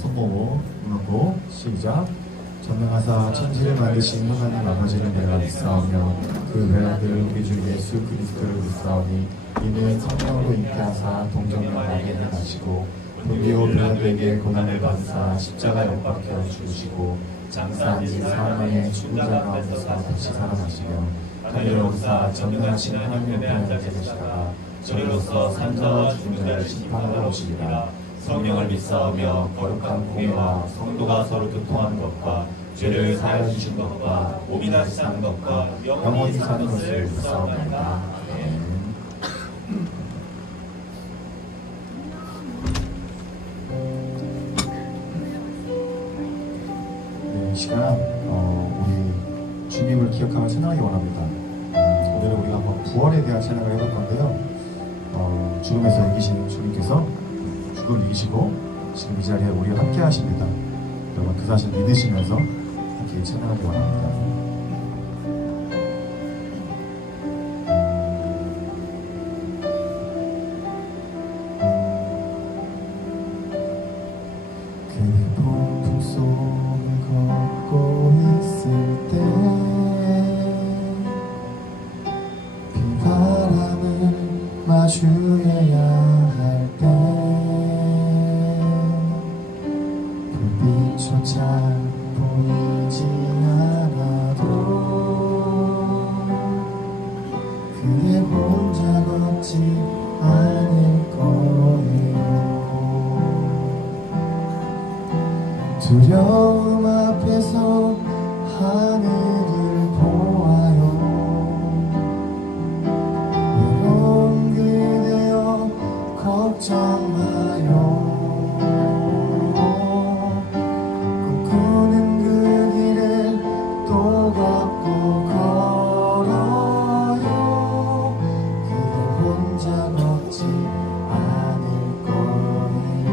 손모으고 눈놓고 시작. 전능하사 천지를 만드신 하나님 아버지를 내가 믿사오며 그 외아들 우리 주 예수 그리스도를 믿사오니 이는 성령으로 잉태하사 동정녀 마리아를 낳으시고 본디오 빌라도에게 고난을 받으사 십자가에 못 박혀 죽으시고 장사한 지 사흘 만에 죽은 자 가운데서 다시 살아나시며 하늘에 오르사 전능하신 하나님 옆에 앉아 계시다가 저리로서 산자와 죽은 자를 심판하러 오시리라. 성령을 믿사오며 거룩한 공예와 성도가 서로 교통하는 것과 죄를 사하여 주신 것과 몸이 다시 사는 것과 영원히 사는 것을 믿사옵나이다. 이 시간 우리 주님을 기억하며 찬양하기 원합니다. 오늘은 우리가 한번 부활에 대한 찬양을 해볼 건데요. 죽음에서 이기신 주님께서 죽음을 이기시고 지금 이 자리에 우리와 함께 하십니다. 여러분 그 사실 믿으시면서 함께 찬양하기 원합니다. 마주해야 할 때 불빛조차 보이지 않아도 그대 혼자 걷지 않을 거예요. 두려움 앞에서 하늘을 보아요. 걱정 마요. 꿈꾸는 그 길을 또 걷고 걸어요. 그대 혼자 걷지 않을 거예요.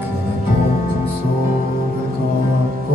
그대 폭풍 속을 걷고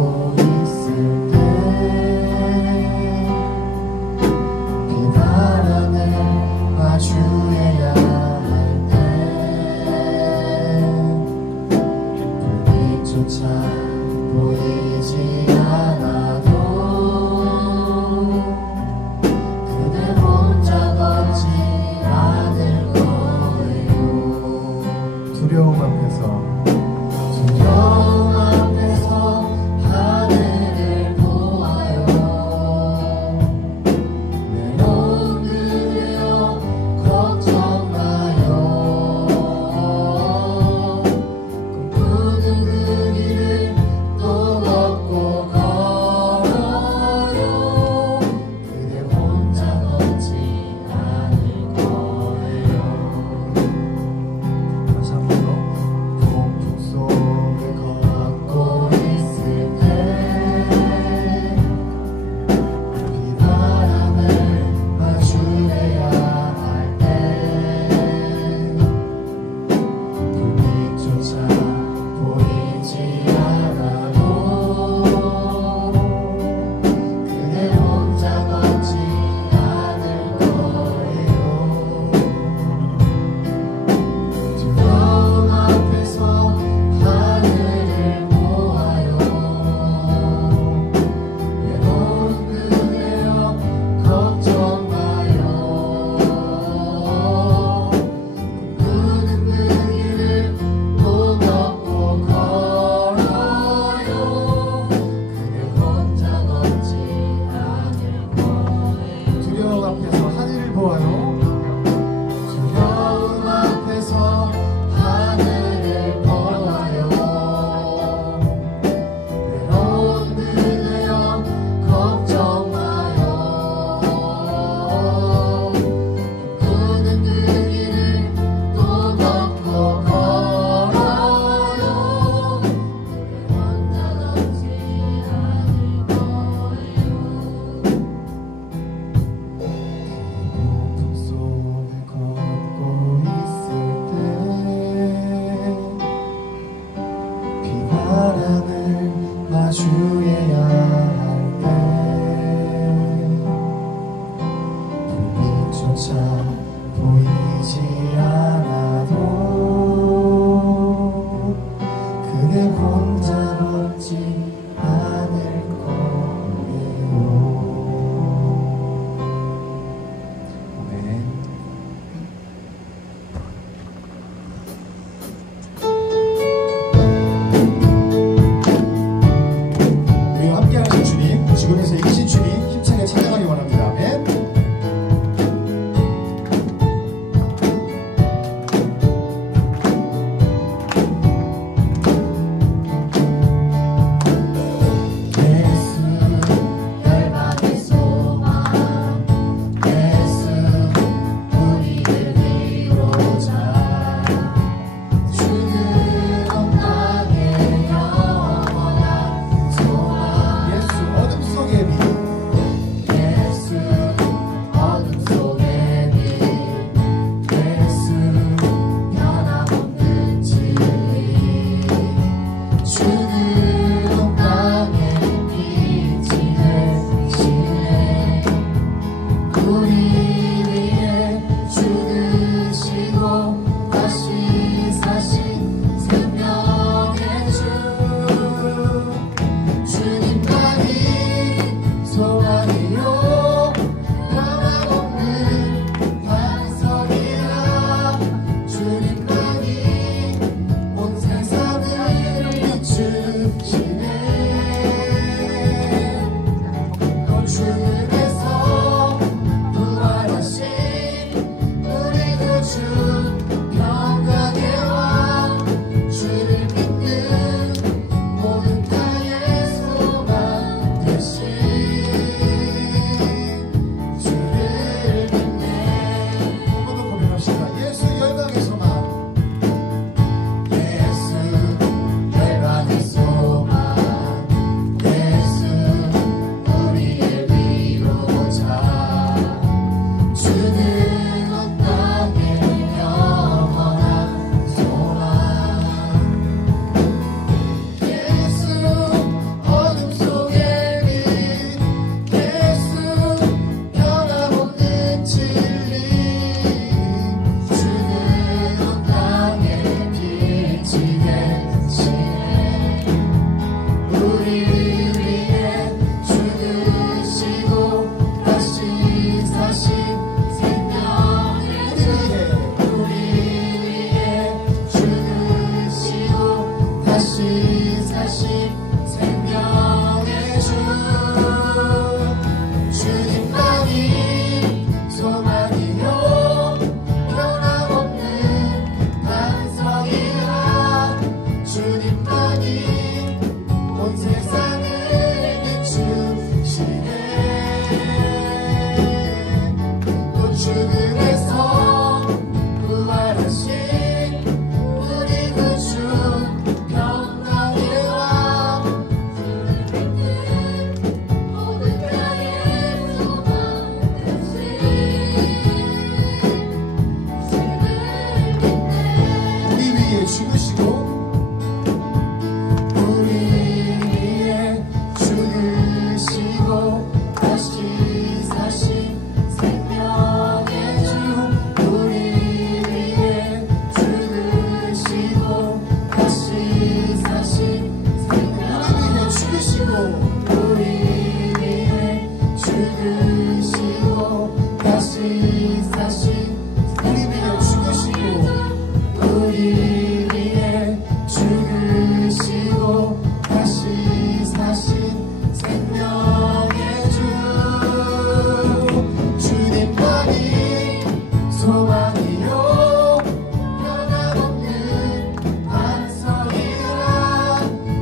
죽으시고 우리 위해 죽으시고 다시 사신 생명의 주 우리 위해 죽으시고 다시 사신 생명의 죽으시고 우리 위해 죽으시고 다시 사신 우리 위해 죽으시고 우리 위해 죽으시고 다시 사신 생명의 주 주님만이 소망이요 변함없는 반석이라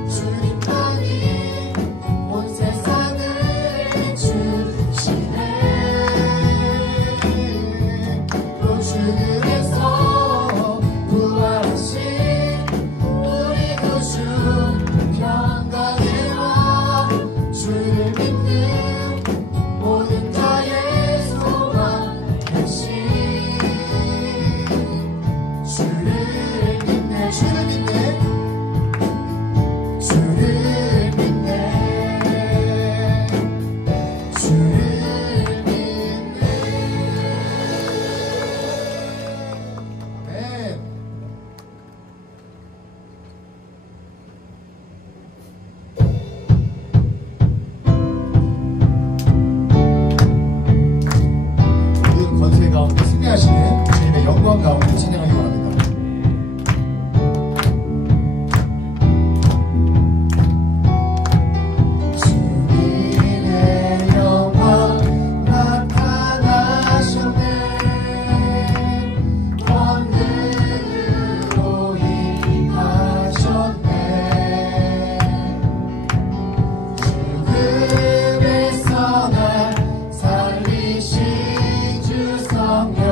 주님만이 온 세상을 주시네 또 죽음에서 부활하신 우리 구주 평강이라 주를 믿는 모든 자의 소망 대신 주를 믿네 주를 믿네 주를 믿네 주를 믿네 아멘. 모든 권세 가운데 승리하시는 주님의 영광 가운데 찬양하기 바랍니다. 주님의 영광 나타나셨네 권능으로 임하셨네 죽음에서 날 살리신 주 성령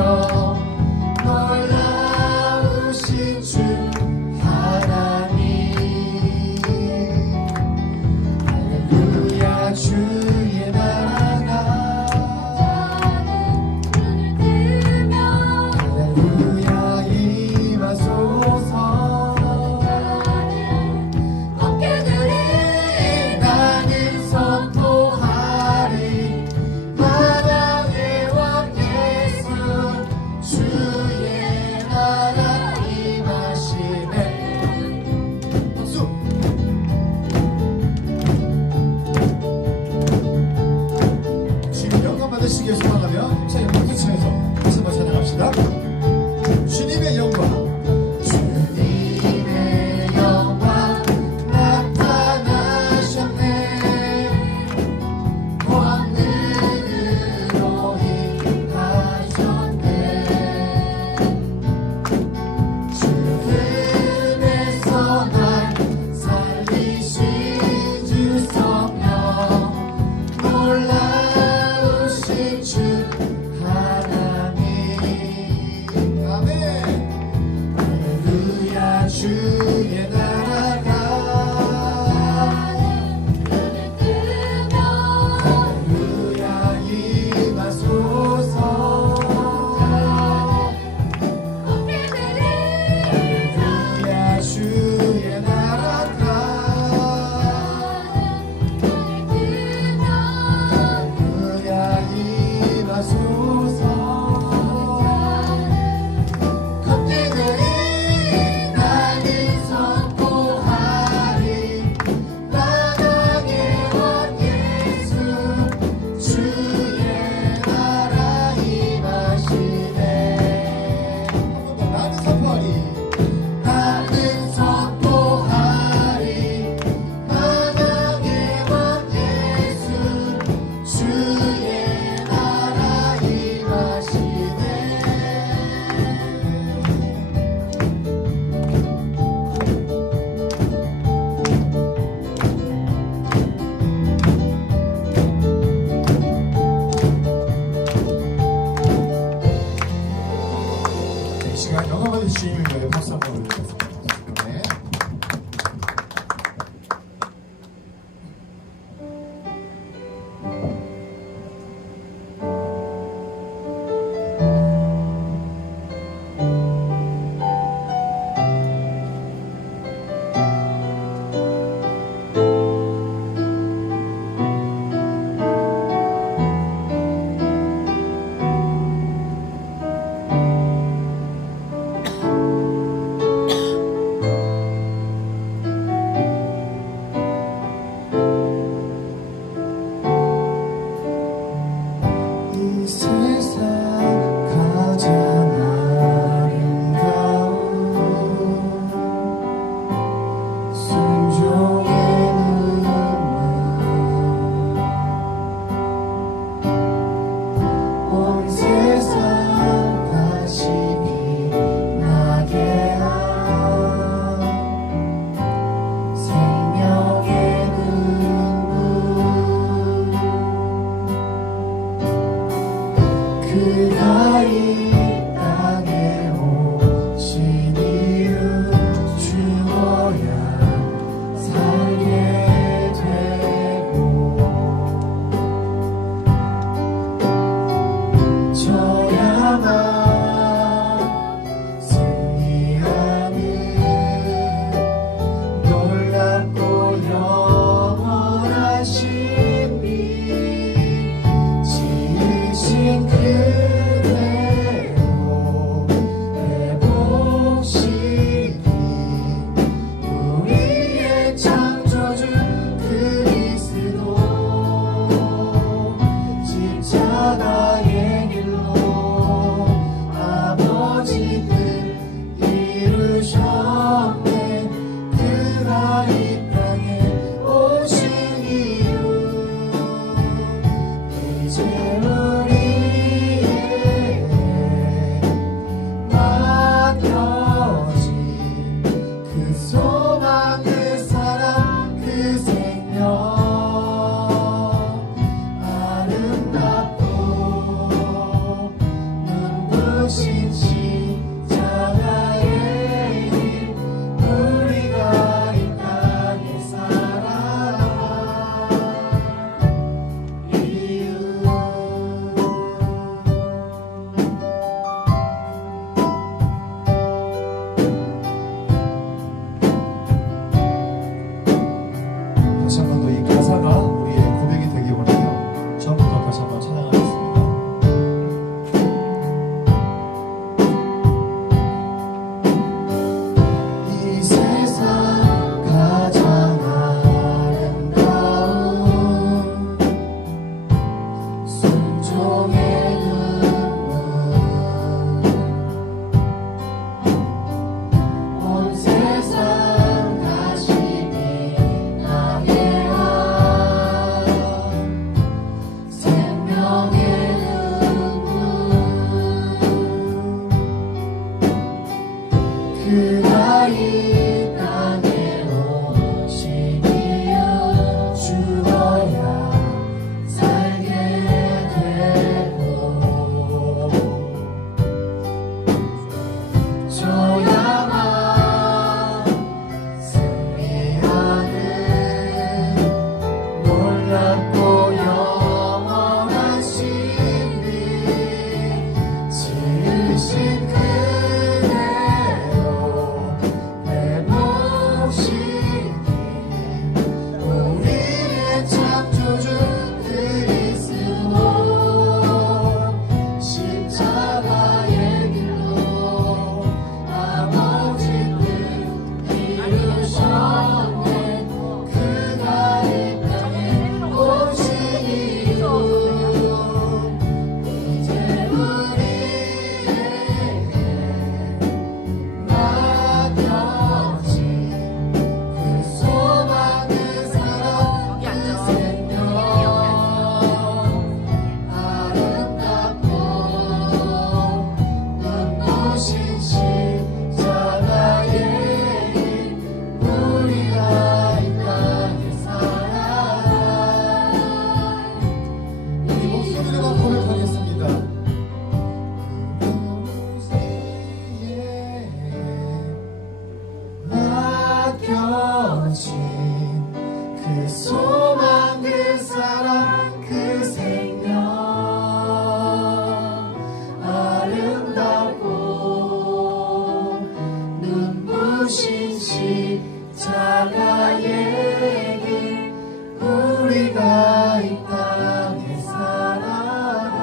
놀라우신 주 하나님 할렐루야 주의 나라가 할렐루야 임하소서 어깨들이 나는 선포하리 만왕의 왕 예수 주의 나라 임하시네 박수 주님 영광 받으시길 소망하며 자 영광 붙이면서 다시 한번 찬양합시다. 주님의 영광 주님의 영광 나타나셨네 권능으로 임하셨네 죽음에서 날 살리신 주 성령 놀라우신 주 하나님 아멘 할렐루야 주의 나라가 할렐루야 임하소서 할렐루야 주의 나라가 할렐루야 임하소서 겉들이 나는 선포하리 만왕의 왕 예수 주의 나라 임하시네 한번더 나는 선포하리 나는 선포하리 만왕의 왕 예수 주의 나라 임하시네 이 시간 영광 받은 주님을 위하여 박수 한번 올려주겠습니다. 네. 그가 이 땅에 오신 이유 죽어야 살게 되고 저야만 승리하는 놀랍고 영원한 신비 지으신 그대로 내 몫이니 우리의 창조주 그리스도 십자가의 길로 아버지 뜻 이루셨네 그가 이 땅에 오신 이유 이제 우리에게 맡겨진 그 소망 그 사랑 그 생명 아름답고 눈부신 십자가의 길 우리가 이 땅에 살아 우리 목소리로만 고백하겠습니다. 맡겨진 그 소망 그 사랑 그 생명 아름답고 눈부신 십자가의 길 우리가 이 땅에 살아갈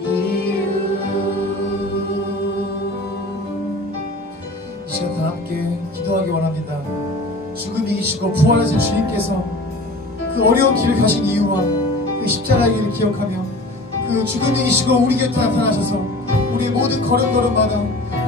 이유 이 시간 다 함께 기도하기 원합니다. 죽음이 이기시고 부활하신 주님께서 그 어려운 길을 가신 이유와 그 십자가의 길을 기억하며 그 죽음이 이기시고 우리 곁에 나타나셔서 우리의 모든 걸음걸음마다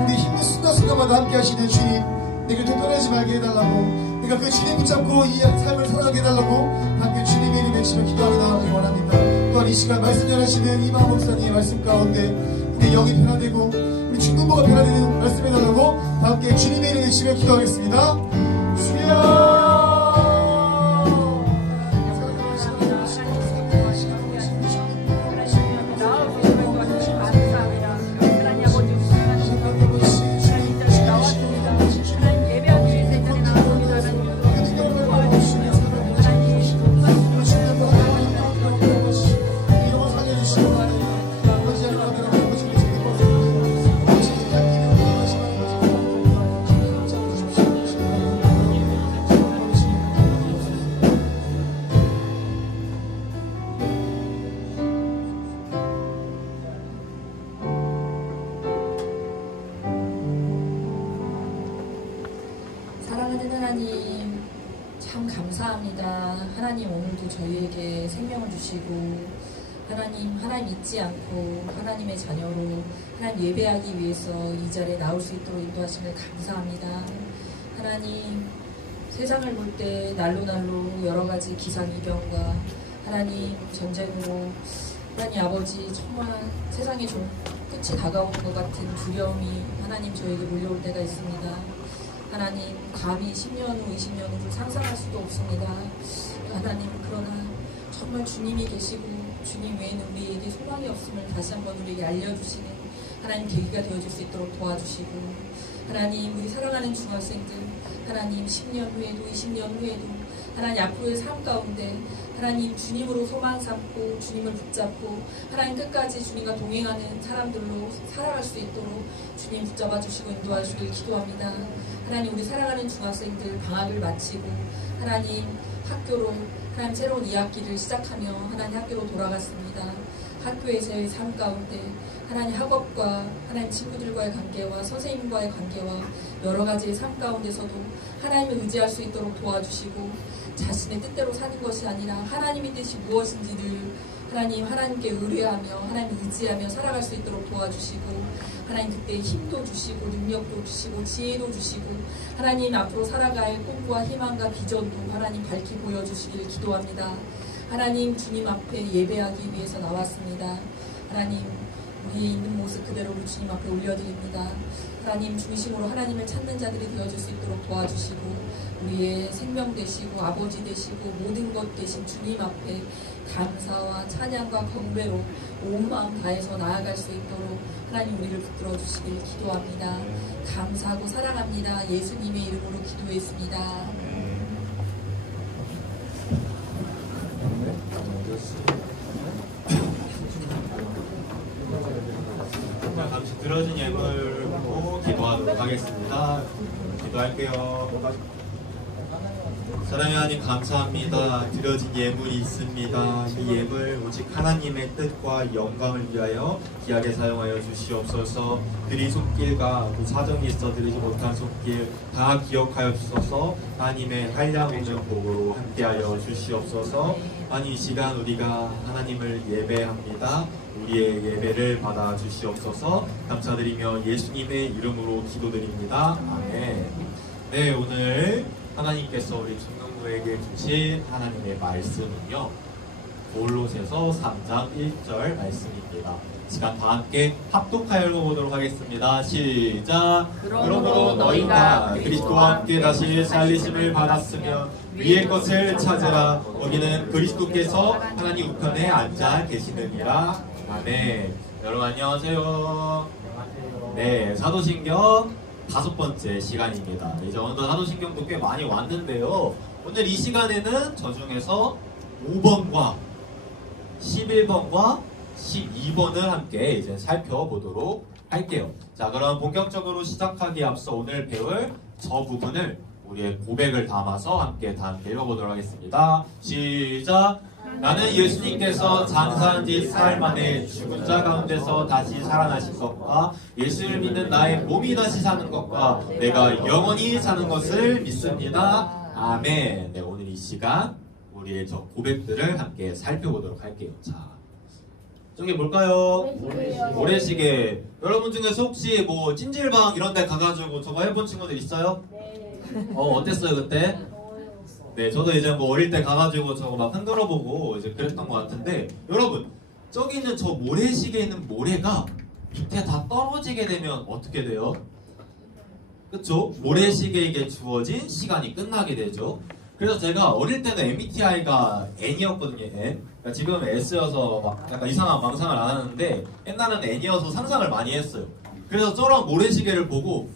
우리 힘든 순간순간마다 함께 하시는 주님 내게 떠나지 말게 해달라고 내가 그 주님 붙잡고 이 삶을 살아가게 해달라고 함께 주님의 이름 외치며 기도하기 나가기 원합니다. 또한 이 시간 말씀 전하시는 이마음 목사님의 말씀 가운데 우리 영이 변화되고 우리 중군부가 변화되는 말씀 해달라고 함께 주님의 이름 외치며 기도하겠습니다. 주여 사랑하는 하나님, 참 감사합니다. 하나님 오늘도 저희에게 생명을 주시고 하나님 잊지 않고 하나님의 자녀로 하나님 예배하기 위해서 이 자리에 나올 수 있도록 인도하심을 감사합니다. 하나님 세상을 볼 때 날로 여러 가지 기상이변과 하나님 전쟁으로 하나님 아버지 정말 세상의 좀 끝이 다가오는 것 같은 두려움이 하나님 저에게 몰려올 때가 있습니다. 하나님 감히 10년 후 20년 후를 상상할 수도 없습니다. 하나님 그러나 정말 주님이 계시고 주님 외에는 우리에게 소망이 없음을 다시 한번 우리에게 알려주시는 하나님 계기가 되어줄 수 있도록 도와주시고 하나님 우리 사랑하는 중학생들 하나님 10년 후에도 20년 후에도 하나님 앞으로의 삶 가운데 하나님 주님으로 소망 삼고 주님을 붙잡고 하나님 끝까지 주님과 동행하는 사람들로 살아갈 수 있도록 주님 붙잡아 주시고 인도하시길 기도합니다. 하나님 우리 사랑하는 중학생들 방학을 마치고 하나님 학교로 하나님 새로운 2학기를 시작하며 하나님 학교로 돌아갔습니다. 학교에서의 삶 가운데 하나님 학업과 하나님 친구들과의 관계와 선생님과의 관계와 여러 가지의 삶 가운데서도 하나님을 의지할 수 있도록 도와주시고 자신의 뜻대로 사는 것이 아니라 하나님의 뜻이 무엇인지 늘 하나님께 의뢰하며 하나님을 의지하며 살아갈 수 있도록 도와주시고 하나님 그때 힘도 주시고 능력도 주시고 지혜도 주시고 하나님 앞으로 살아갈 꿈과 희망과 비전도 하나님 밝히 보여주시길 기도합니다. 하나님 주님 앞에 예배하기 위해서 나왔습니다. 하나님 우리의 있는 모습 그대로 주님 앞에 올려드립니다. 하나님 중심으로 하나님을 찾는 자들이 되어줄 수 있도록 도와주시고 우리의 생명 되시고 아버지 되시고 모든 것 되신 주님 앞에 감사와 찬양과 경배로 온 마음 다해서 나아갈 수 있도록 하나님 우리를 붙들어 주시길 기도합니다. 감사하고 사랑합니다. 예수님의 이름으로 기도했습니다. 자, 잠시 들어진 예물 보고 기도하도록 하겠습니다. 기도할게요. 사랑의 하나님 감사합니다. 드려진 예물이 있습니다. 이 예물 오직 하나님의 뜻과 영광을 위하여 귀하게 사용하여 주시옵소서. 드린 손길과 또 사정이 있어 드리지 못한 손길 다 기억하여 주셔서 하나님의 한량 있는 복으로 함께하여 주시옵소서. 아니 이 시간 우리가 하나님을 예배합니다. 우리의 예배를 받아 주시옵소서. 감사드리며 예수님의 이름으로 기도드립니다. 아멘. 네, 오늘 하나님께서 우리 중농부에게 주신 하나님의 말씀은요, 골로새서 3장 1절 말씀입니다. 시간 다 함께 합독하여 읽어보도록 하겠습니다. 시작. 그러므로 너희가 그리스도와 함께 다시 살리심을 받았으면 위의 것을 찾으라. 거기는 그리스도께서 하나님 우편에 앉아 계시느니라. 아멘. 여러분 안녕하세요. 네, 사도신경 5번째 시간입니다. 이제 오늘도 사도신경도 꽤 많이 왔는데요. 오늘 이 시간에는 저 중에서 5번과 11번과 12번을 함께 이제 살펴보도록 할게요. 자, 그럼 본격적으로 시작하기에 앞서 오늘 배울 저 부분을 우리의 고백을 담아서 함께 읽어보도록 하겠습니다. 시작! 나는 예수님께서 장사한 지 사흘 만에 죽은 자 가운데서 다시 살아나신 것과 예수를 믿는 나의 몸이 다시 사는 것과 내가 영원히 사는 것을 믿습니다. 아멘. 네, 오늘 이 시간 우리의 저 고백들을 함께 살펴보도록 할게요. 자, 저게 뭘까요? 모래시계. 여러분 중에서 혹시 뭐 찜질방 이런 데 가가지고 저거 해본 친구들 있어요? 네. 어땠어요 그때? 네, 저도 이제 뭐 어릴 때 가가지고 저거 막 흔들어 보고 이제 그랬던 것 같은데, 여러분, 저기 있는 저 모래시계에 있는 모래가 밑에 다 떨어지게 되면 어떻게 돼요? 그쵸? 모래시계에게 주어진 시간이 끝나게 되죠. 그래서 제가 어릴 때는 MBTI가 N이었거든요, N. 그러니까 지금 S여서 막 약간 이상한 망상을 안 하는데, 옛날에는 N이어서 상상을 많이 했어요. 그래서 저런 모래시계를 보고,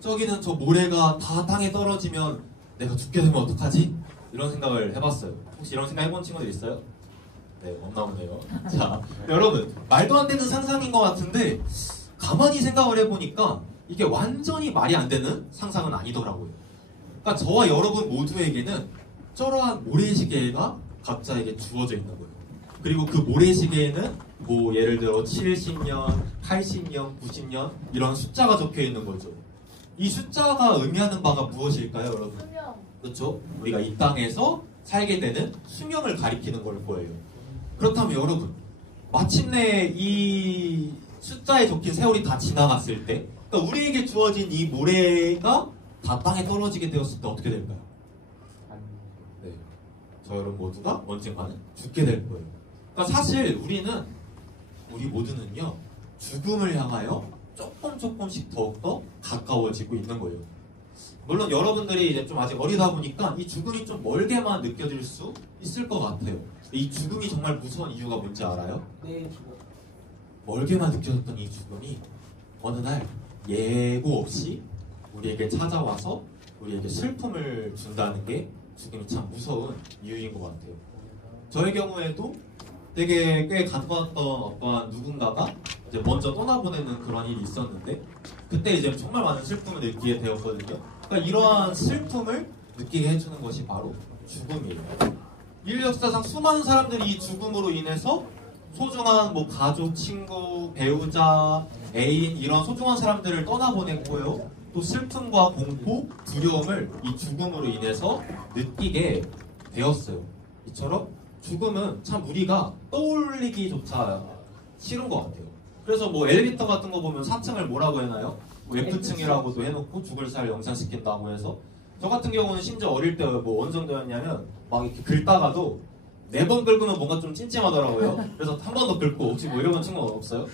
저기는 저 모래가 다 땅에 떨어지면 내가 죽게 되면 어떡하지? 이런 생각을 해봤어요. 혹시 이런 생각 해본 친구들 있어요? 네, 없나 보네요. 자, 여러분, 말도 안 되는 상상인 것 같은데 가만히 생각을 해보니까 이게 완전히 말이 안 되는 상상은 아니더라고요. 그러니까 저와 여러분 모두에게는 저러한 모래시계가 각자에게 주어져 있는 거예요. 그리고 그 모래시계에는 뭐 예를 들어 70년, 80년, 90년 이런 숫자가 적혀 있는 거죠. 이 숫자가 의미하는 바가 무엇일까요, 여러분? 수명. 그렇죠? 우리가 이 땅에서 살게 되는 수명을 가리키는 걸 거예요. 그렇다면 여러분, 마침내 이 숫자에 적힌 세월이 다 지나갔을 때, 그러니까 우리에게 주어진 이 모래가 다 땅에 떨어지게 되었을 때 어떻게 될까요? 네, 저 여러분 모두가 언젠가는 죽게 될 거예요. 그러니까 사실 우리 모두는요, 죽음을 향하여 조금씩 더욱더 가까워지고 있는 거예요. 물론 여러분들이 이제 좀 아직 어리다 보니까 이 죽음이 좀 멀게만 느껴질 수 있을 것 같아요. 이 죽음이 정말 무서운 이유가 뭔지 알아요? 네, 멀게만 느껴졌던 이 죽음이 어느 날 예고 없이 우리에게 찾아와서 우리에게 슬픔을 준다는 게 죽음이 참 무서운 이유인 것 같아요. 저의 경우에도 되게 꽤 가까웠던 어떠한 누군가가 이제 먼저 떠나보내는 그런 일이 있었는데, 그때 이제 정말 많은 슬픔을 느끼게 되었거든요. 그러니까 이러한 슬픔을 느끼게 해주는 것이 바로 죽음이에요. 인류 역사상 수많은 사람들이 이 죽음으로 인해서 소중한 뭐 가족, 친구, 배우자, 애인 이런 소중한 사람들을 떠나보냈고요. 또 슬픔과 공포, 두려움을 이 죽음으로 인해서 느끼게 되었어요. 이처럼 죽음은 참 우리가 떠올리기조차 싫은 것 같아요. 그래서 뭐 엘리베이터 같은 거 보면 4층을 뭐라고 해놔요? 뭐 F층이라고도 해놓고 죽을 살 영상시킨다고 해서, 저 같은 경우는 심지어 어릴 때 뭐 어느 정도였냐면 막 이렇게 긁다가도 4번 긁으면 뭔가 좀 찜찜하더라고요. 그래서 한 번 더 긁고 혹시 뭐 이런 친구 없어요?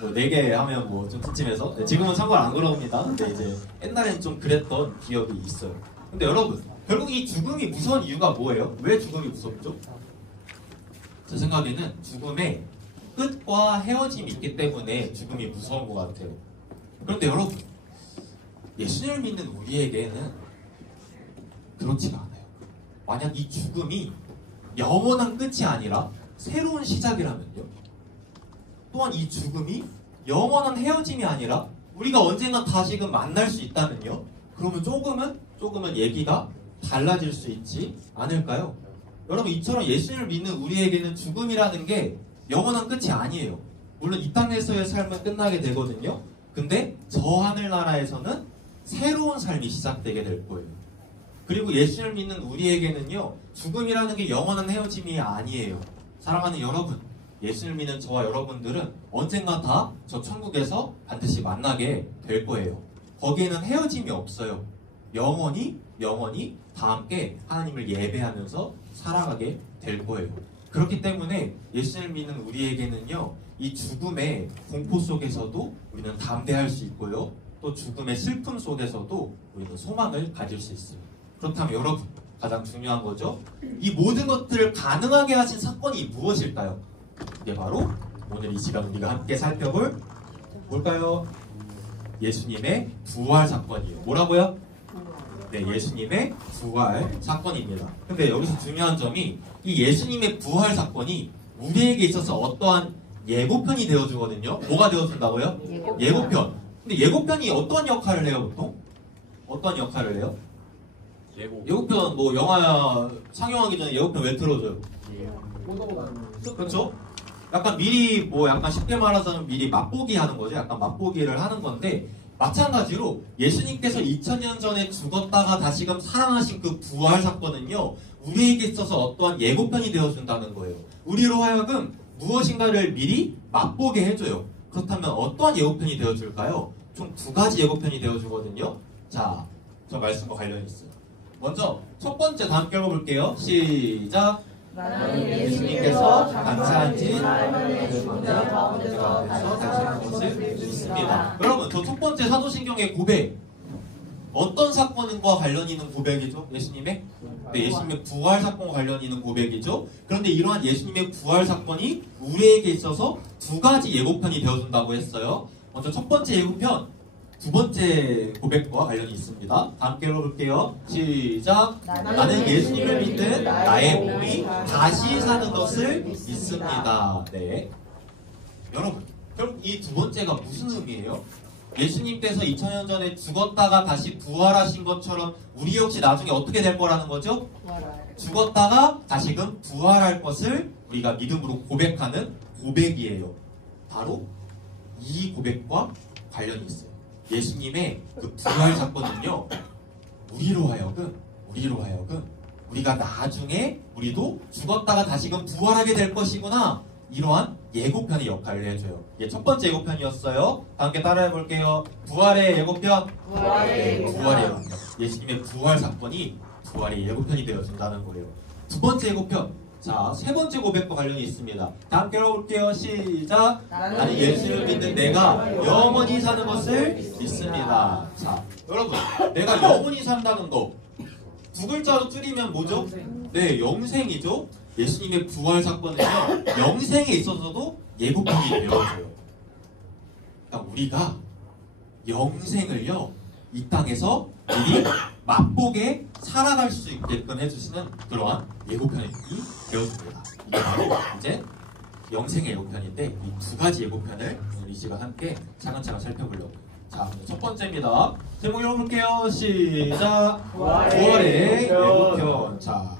뭐 4개 하면 뭐 좀 찜찜해서. 네, 지금은 참고로 안 그럽니다. 근데 이제 옛날엔 좀 그랬던 기억이 있어요. 근데 여러분, 결국 이 죽음이 무서운 이유가 뭐예요? 왜 죽음이 무섭죠? 제 생각에는 죽음의 끝과 헤어짐이 있기 때문에 죽음이 무서운 것 같아요. 그런데 여러분, 예수님을 믿는 우리에게는 그렇지가 않아요. 만약 이 죽음이 영원한 끝이 아니라 새로운 시작이라면요. 또한 이 죽음이 영원한 헤어짐이 아니라 우리가 언젠가 다시금 만날 수 있다면요. 그러면 조금은 얘기가 달라질 수 있지 않을까요? 여러분, 이처럼 예수님을 믿는 우리에게는 죽음이라는 게 영원한 끝이 아니에요. 물론 이 땅에서의 삶은 끝나게 되거든요. 근데 저 하늘나라에서는 새로운 삶이 시작되게 될 거예요. 그리고 예수님을 믿는 우리에게는요, 죽음이라는 게 영원한 헤어짐이 아니에요. 사랑하는 여러분, 예수님을 믿는 저와 여러분들은 언젠가 다 저 천국에서 반드시 만나게 될 거예요. 거기에는 헤어짐이 없어요. 영원히 다 함께 하나님을 예배하면서 살아가게 될 거예요. 그렇기 때문에 예수님을 믿는 우리에게는요, 이 죽음의 공포 속에서도 우리는 담대할 수 있고요, 또 죽음의 슬픔 속에서도 우리는 소망을 가질 수 있어요. 그렇다면 여러분, 가장 중요한 거죠. 이 모든 것들을 가능하게 하신 사건이 무엇일까요? 이게 바로 오늘 이 시간 우리가 함께 살펴볼 뭘까요? 예수님의 부활 사건이에요. 뭐라고요? 네, 예수님의 부활 사건입니다. 근데 여기서 중요한 점이 이 예수님의 부활 사건이 우리에게 있어서 어떠한 예고편이 되어주거든요. 뭐가 되어준다고요? 예고편. 근데 예고편이 어떤 역할을 해요, 보통? 어떤 역할을 해요? 예고편, 뭐 영화 상영하기 전에 예고편 왜 틀어줘요? 그렇죠? 약간 미리, 뭐 약간 쉽게 말하자면 미리 맛보기 하는 거죠. 약간 맛보기를 하는 건데, 마찬가지로 예수님께서 2000년 전에 죽었다가 다시금 살아나신 그 부활 사건은요, 우리에게 있어서 어떠한 예고편이 되어준다는 거예요. 우리로 하여금 무엇인가를 미리 맛보게 해줘요. 그렇다면 어떠한 예고편이 되어줄까요? 총 2가지 예고편이 되어주거든요. 자, 저 말씀과 관련이 있어요. 먼저 첫 번째 다 함께 읽어볼게요. 시작. 나는 예수님께서 감사한지 가운데서 다시는 것을 믿습니다. 여러분, 저 첫 번째 사도신경의 고백, 어떤 사건과 관련 있는 고백이죠? 예수님의? 네, 예수님의 부활 사건과 관련 있는 고백이죠. 그런데 이러한 예수님의 부활 사건이 우리에게 있어서 2가지 예고편이 되어준다고 했어요. 먼저 첫 번째 예고편, 2번째 고백과 관련이 있습니다. 함께 읽어볼게요. 시작. 나는 예수님을 믿는 나의 몸이 다시 사는 것을 믿습니다. 네. 여러분, 그럼 이 2번째가 무슨 의미예요? 예수님께서 2000년 전에 죽었다가 다시 부활하신 것처럼 우리 역시 나중에 어떻게 될 거라는 거죠? 죽었다가 다시금 부활할 것을 우리가 믿음으로 고백하는 고백이에요. 바로 이 고백과 관련이 있어요. 예수님의 그 부활 사건은요, 우리로 하여금 우리가 나중에 우리도 죽었다가 다시금 부활하게 될 것이구나, 이러한 예고편의 역할을 해줘요. 이게 첫 번째 예고편이었어요. 함께 따라해 볼게요. 부활의 예고편. 부활의 예고편. 예수님의 부활 사건이 부활의 예고편이 되어준다는 거예요. 2번째 예고편. 자, 3번째 고백과 관련이 있습니다. 다 함께 읽어볼게요. 시작. 나는 예수를 믿는 내가 영원히 사는 것을 믿습니다. 자, 여러분, 내가 영원히 산다는 거 2글자로 줄이면 뭐죠? 네, 영생이죠. 예수님의 부활 사건은요, 영생에 있어서도 예고편이 되어줘요. 그러니까 우리가 영생을요, 이 땅에서 미리 맛보게 살아갈 수 있게끔 해주시는 그러한 예고편이 되어줍니다. 이게 바로 이제 영생의 예고편인데, 이 2가지 예고편을 오늘 이 시간 함께 차근차근 살펴보려고요. 자, 첫 번째입니다. 제목 읽어볼게요. 시작. 부활의 예고편. 자,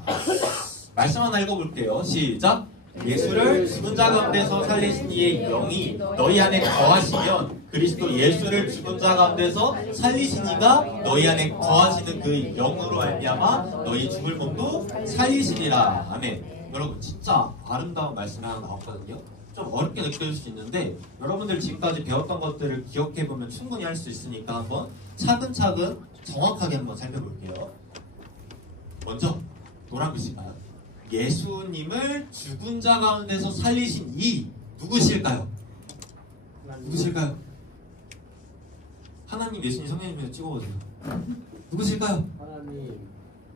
말씀 하나 읽어볼게요. 시작. 예수를 죽은 자 가운데서 살리신 이의 영이 너희 안에 거하시면 그리스도 예수를 죽은 자 가운데서 살리신 이가 너희 안에 거하시는 그 영으로 말미암아 너희 죽을 몸도 살리시리라. 아멘. 여러분, 진짜 아름다운 말씀이 하나 나왔거든요. 좀 어렵게 느껴질 수 있는데 여러분들 지금까지 배웠던 것들을 기억해보면 충분히 할 수 있으니까 한번 차근차근 정확하게 한번 살펴볼게요. 먼저 노란 글씨가요. 예수님을 죽은 자 가운데서 살리신 이 누구실까요? 누구실까요? 하나님, 예수님, 성령님을 찍어보세요. 누구실까요? 하나님.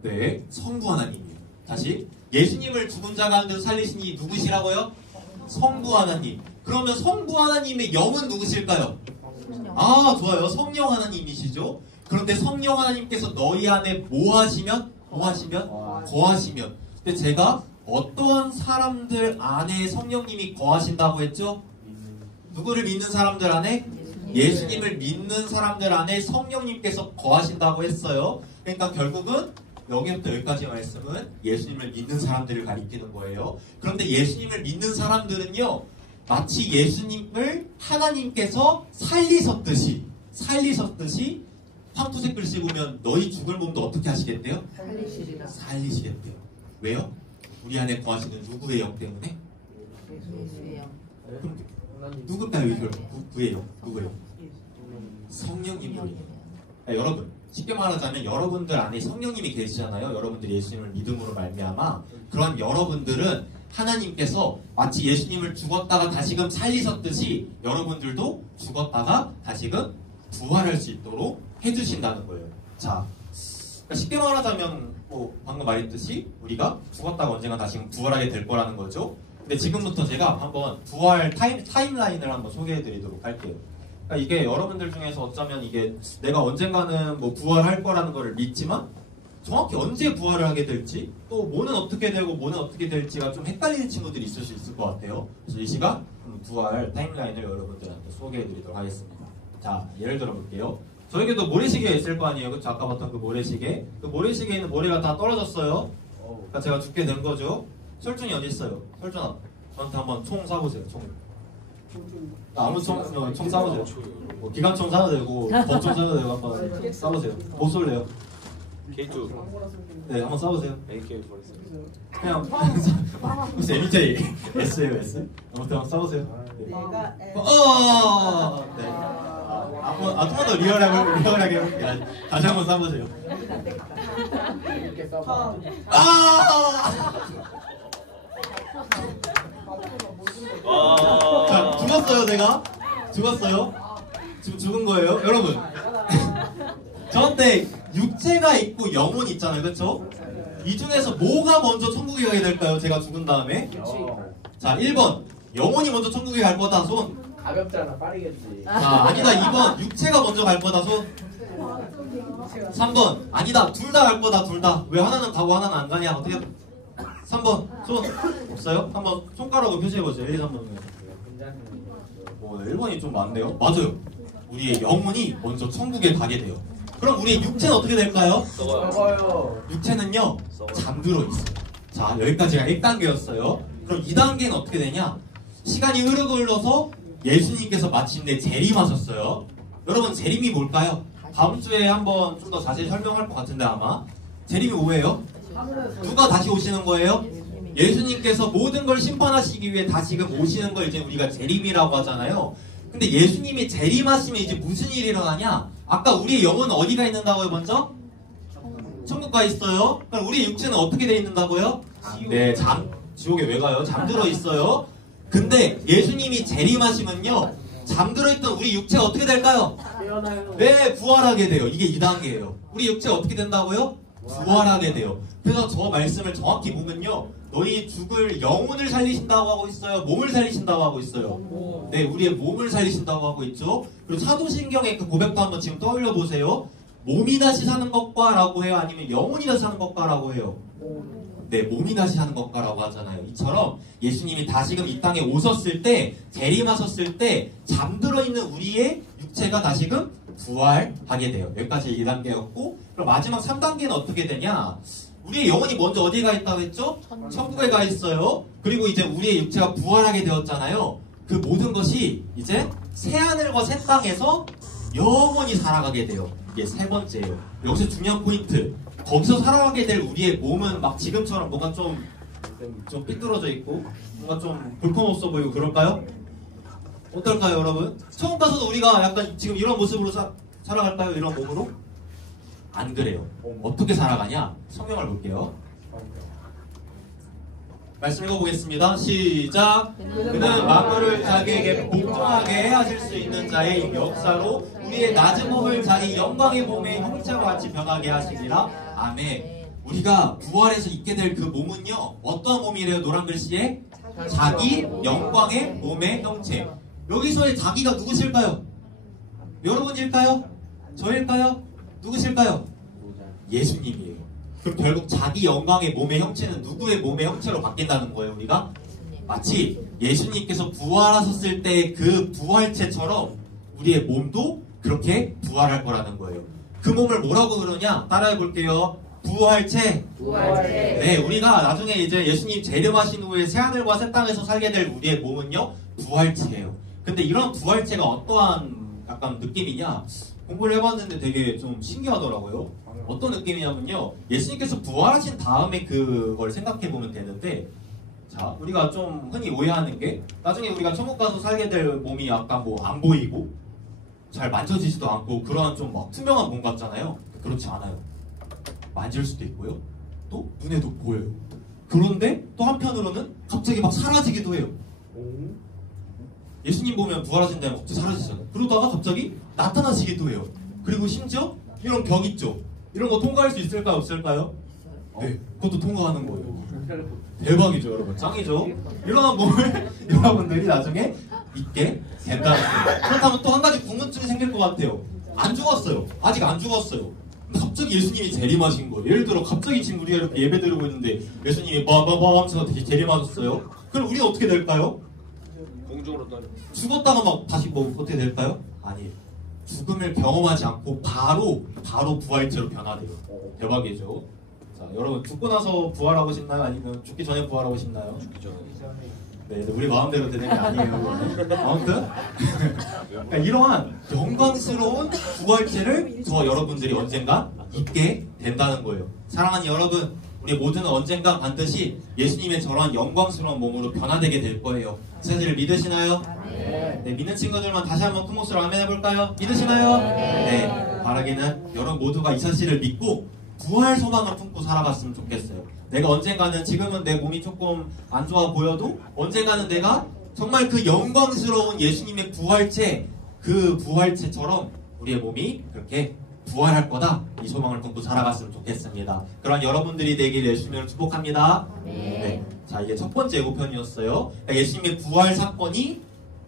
네, 성부 하나님이에요. 다시, 예수님을 죽은 자 가운데서 살리신 이 누구시라고요? 성부 하나님. 그러면 성부 하나님의 영은 누구실까요? 아, 좋아요. 성령 하나님이시죠? 그런데 성령 하나님께서 너희 안에 뭐 하시면? 거하시면. 근데 제가 어떤 사람들 안에 성령님이 거하신다고 했죠? 누구를 믿는 사람들 안에? 예수님을 믿는 사람들 안에 성령님께서 거하신다고 했어요. 그러니까 결국은 여기부터 여기까지 말씀은 예수님을 믿는 사람들을 가리키는 거예요. 그런데 예수님을 믿는 사람들은요, 마치 예수님을 하나님께서 살리셨듯이 황토색 글씨 보면 너희 죽을 몸도 어떻게 하시겠대요? 살리시겠대요. 왜요? 우리 안에 거하시는 누구의 영 때문에? 예수의 영. 그럼 누굴까요? 누구예요? 누구예요? 성령님이요. 여러분, 쉽게 말하자면 여러분들 안에 성령님이 계시잖아요. 여러분들이 예수님을 믿음으로 말미암아 그런 여러분들은 하나님께서 마치 예수님을 죽었다가 다시금 살리셨듯이 여러분들도 죽었다가 다시금 부활할 수 있도록 해주신다는 거예요. 자, 그러니까 쉽게 말하자면 뭐 방금 말했듯이 우리가 죽었다가 언젠가 다시금 부활하게 될 거라는 거죠. 근데 지금부터 제가 한번 부활 타임라인을 한번 소개해드리도록 할게요. 그러니까 이게 여러분들 중에서 어쩌면 이게 내가 언젠가는 뭐 부활할 거라는 거를 믿지만 정확히 언제 부활을 하게 될지 또 뭐는 어떻게 되고 뭐는 어떻게 될지가 좀 헷갈리는 친구들이 있을 수 있을 것 같아요. 그래서 이 시간 부활 타임라인을 여러분들한테 소개해드리도록 하겠습니다. 자, 예를 들어 볼게요. 저에게도 모래시계가 있을 거 아니에요. 그쵸? 아까 봤던 그 모래시계. 그 모래시계에 있는 모래가 다 떨어졌어요. 그러니까 제가 죽게 된 거죠. 설준이 어디 있어요? 설준아, 저한테 한번 총 쏴보세요. 총. 아무 총 쏴보세요. 뭐 기관총 쏴도 되고 권총 쏴도 되고 한번 쏴보세요. 뭐 쏠래요? K2. 네, 한번 쏴보세요. AK 버렸어요. 그냥 무슨 MJ S예요, S? 아무튼 한번 쏴보세요. 네. 네. 조금 더 리얼하게 해볼게요. 다시 한번 쏴보세요. 이렇게 써봐. 자, 죽었어요, 제가? 죽었어요? 지금 죽은 거예요? 여러분, 저한테 육체가 있고 영혼이 있잖아요, 그쵸? 이 중에서 뭐가 먼저 천국에 가게 될까요? 제가 죽은 다음에? 자, 1번 영혼이 먼저 천국에 갈 거다, 손. 가볍잖아, 빠르겠지. 자, 아니다. 2번 육체가 먼저 갈 거다, 손. 3번 아니다. 둘 다 갈 거다, 둘 다. 왜 하나는 가고 하나는 안 가냐? 어떻게? 3번 손. 없어요? 한번 손가락으로 표시해보세요. 1, 2, 3번. 오, 1번이 좀 많네요. 맞아요. 우리의 영혼이 먼저 천국에 가게 돼요. 그럼 우리의 육체는 어떻게 될까요? 썩어요. 육체는요, 잠들어 있어요. 자, 여기까지가 1단계였어요. 그럼 2단계는 어떻게 되냐? 시간이 흐르고 흘러서 예수님께서 마침내 재림하셨어요. 여러분, 재림이 뭘까요? 다음 주에 한번 좀 더 자세히 설명할 것 같은데 아마. 재림이 뭐예요? 누가 다시 오시는 거예요? 예수님께서 모든 걸 심판하시기 위해 다시금 오시는 걸 이제 우리가 재림이라고 하잖아요. 근데 예수님이 재림하시면 이제 무슨 일이 일어나냐? 아까 우리의 영혼은 어디가 있는다고요, 먼저? 천국 가 있어요. 그럼 우리의 육체는 어떻게 돼 있는다고요? 네, 지옥에 왜 가요? 잠들어 있어요. 근데 예수님이 재림하시면요, 잠들어 있던 우리 육체가 어떻게 될까요? 깨어나요. 네, 부활하게 돼요. 이게 2단계예요. 우리 육체가 어떻게 된다고요? 부활하게 돼요. 그래서 저 말씀을 정확히 보면요, 너희 죽을 영혼을 살리신다고 하고 있어요? 몸을 살리신다고 하고 있어요? 네, 우리의 몸을 살리신다고 하고 있죠. 그리고 사도신경의 그 고백도 한번 지금 떠올려 보세요. 몸이 다시 사는 것과 라고 해요? 아니면 영혼이 다시 사는 것과 라고 해요? 네, 몸이 다시 사는 것과라고 하잖아요. 이처럼 예수님이 다시금 이 땅에 오셨을 때, 재림하셨을 때 잠들어 있는 우리의 육체가 다시금 부활하게 돼요. 여기까지 2단계였고, 그럼 마지막 3단계는 어떻게 되냐? 우리의 영혼이 먼저 어디에 가 있다고 했죠? 천국에 가 있어요. 그리고 이제 우리의 육체가 부활하게 되었잖아요. 그 모든 것이 이제 새하늘과 새 땅에서 영원히 살아가게 돼요. 이게 세 번째예요. 여기서 중요한 포인트. 거기서 살아가게 될 우리의 몸은 막 지금처럼 뭔가 좀 삐뚤어져 있고 뭔가 좀 볼품없어 보이고 그럴까요? 어떨까요, 여러분? 처음 가서도 우리가 약간 지금 이런 모습으로 살아갈까요? 이런 몸으로? 안 그래요. 어떻게 살아가냐? 성경을 볼게요. 말씀 읽어보겠습니다. 시작. 그는 만물을 자기에게 복종하게 하실 수 있는 자의 역사로 우리의 낮은 몸을 자기 영광의 몸의 형체와 같이 변하게 하시리라. 아멘. 우리가 부활해서 입게 될 그 몸은요, 어떤 몸이래요? 노란 글씨에 자기 영광의 몸의 형체. 여기서의 자기가 누구실까요? 여러분일까요? 저일까요? 누구실까요? 예수님이에요. 그럼 결국 자기 영광의 몸의 형체는 누구의 몸의 형체로 바뀐다는 거예요, 우리가? 마치 예수님께서 부활하셨을 때 그 부활체처럼 우리의 몸도 그렇게 부활할 거라는 거예요. 그 몸을 뭐라고 그러냐? 따라해 볼게요. 부활체. 네, 우리가 나중에 이제 예수님 재림하신 후에 새하늘과 새 땅에서 살게 될 우리의 몸은요, 부활체예요. 근데 이런 부활체가 어떠한 약간 느낌이냐? 공부를 해봤는데 되게 좀 신기하더라고요. 어떤 느낌이냐면요, 예수님께서 부활하신 다음에 그걸 생각해보면 되는데, 자, 우리가 좀 흔히 오해하는 게, 나중에 우리가 천국 가서 살게 될 몸이 약간 뭐 안 보이고 잘 만져지지도 않고 그러한 좀 막 투명한 몸 같잖아요. 그렇지 않아요. 만질 수도 있고요, 또 눈에도 보여요. 그런데 또 한편으로는 갑자기 막 사라지기도 해요. 예수님 보면 부활하신 다음에 갑자기 사라지잖아요. 그러다가 갑자기 나타나시기도 해요. 그리고 심지어 이런 벽 있죠? 이런 거 통과할 수 있을까요? 없을까요? 네, 그것도 통과하는 거예요. 대박이죠, 여러분. 짱이죠? 이런 몸을 여러분들이 나중에 입게 된다는 거예요. 그렇다면 또 한 가지 궁금증이 생길 것 같아요. 안 죽었어요. 아직 안 죽었어요. 근데 갑자기 예수님이 재림하신 거예요. 예를 들어 갑자기 지금 우리가 이렇게 예배 드리고 있는데 예수님이 빠바바 하면서 다시 재림하셨어요. 그럼 우리는 어떻게 될까요? 공중으로 떠. 죽었다가 막 다시 뭐 어떻게 될까요? 아니에요. 죽음을 경험하지 않고 바로 부활체로 변화돼요. 대박이죠. 자, 여러분 죽고 나서 부활하고 싶나요? 아니면 죽기 전에 부활하고 싶나요? 죽기 전에. 네, 우리 마음대로 되는 게 아니에요. 아무튼 그러니까 이러한 영광스러운 부활체를 저 여러분들이 언젠가 입게 된다는 거예요. 사랑하는 여러분, 우리 모두는 언젠가 반드시 예수님의 저런 영광스러운 몸으로 변화되게 될 거예요. 그 사실을 믿으시나요? 네, 믿는 친구들만 다시 한번 큰 목소리로 아멘 해볼까요? 믿으시나요? 네, 바라기는 여러분 모두가 이 사실을 믿고 부활 소망을 품고 살아갔으면 좋겠어요. 내가 언젠가는, 지금은 내 몸이 조금 안 좋아 보여도 언젠가는 내가 정말 그 영광스러운 예수님의 부활체, 그 부활체처럼 우리의 몸이 그렇게 부활할 거다, 이 소망을 품고 살아갔으면 좋겠습니다. 그런 여러분들이 되길 예수님을 축복합니다. 네. 자, 이게 첫 번째 예고편이었어요. 그러니까 예수님의 부활 사건이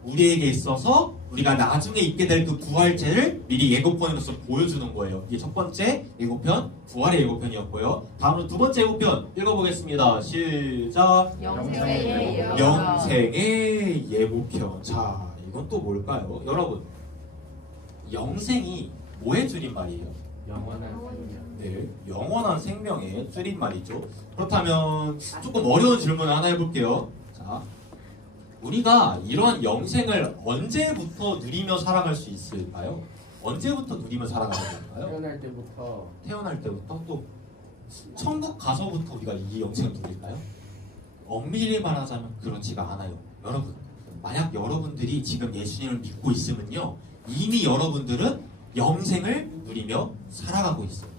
우리에게 있어서 우리가 나중에 입게 될 그 부활체를 미리 예고편으로서 보여주는 거예요. 이게 첫 번째 예고편, 부활의 예고편이었고요. 다음으로 두 번째 예고편 읽어보겠습니다. 시작. 영생의 예고편. 자, 이건 또 뭘까요? 여러분, 영생이 뭐의 줄임말이에요? 영원한 생명. 네, 영원한 생명의 줄임말이죠. 그렇다면 조금 어려운 질문을 하나 해볼게요. 자, 우리가 이러한 영생을 언제부터 누리며 살아갈 수 있을까요? 언제부터 누리며 살아가야 될까요? 태어날 때부터. 태어날 때부터? 또 천국 가서부터 우리가 이 영생을 누릴까요? 엄밀히 말하자면 그렇지가 않아요. 여러분, 만약 여러분들이 지금 예수님을 믿고 있으면요, 이미 여러분들은 영생을 누리며 살아가고 있어요.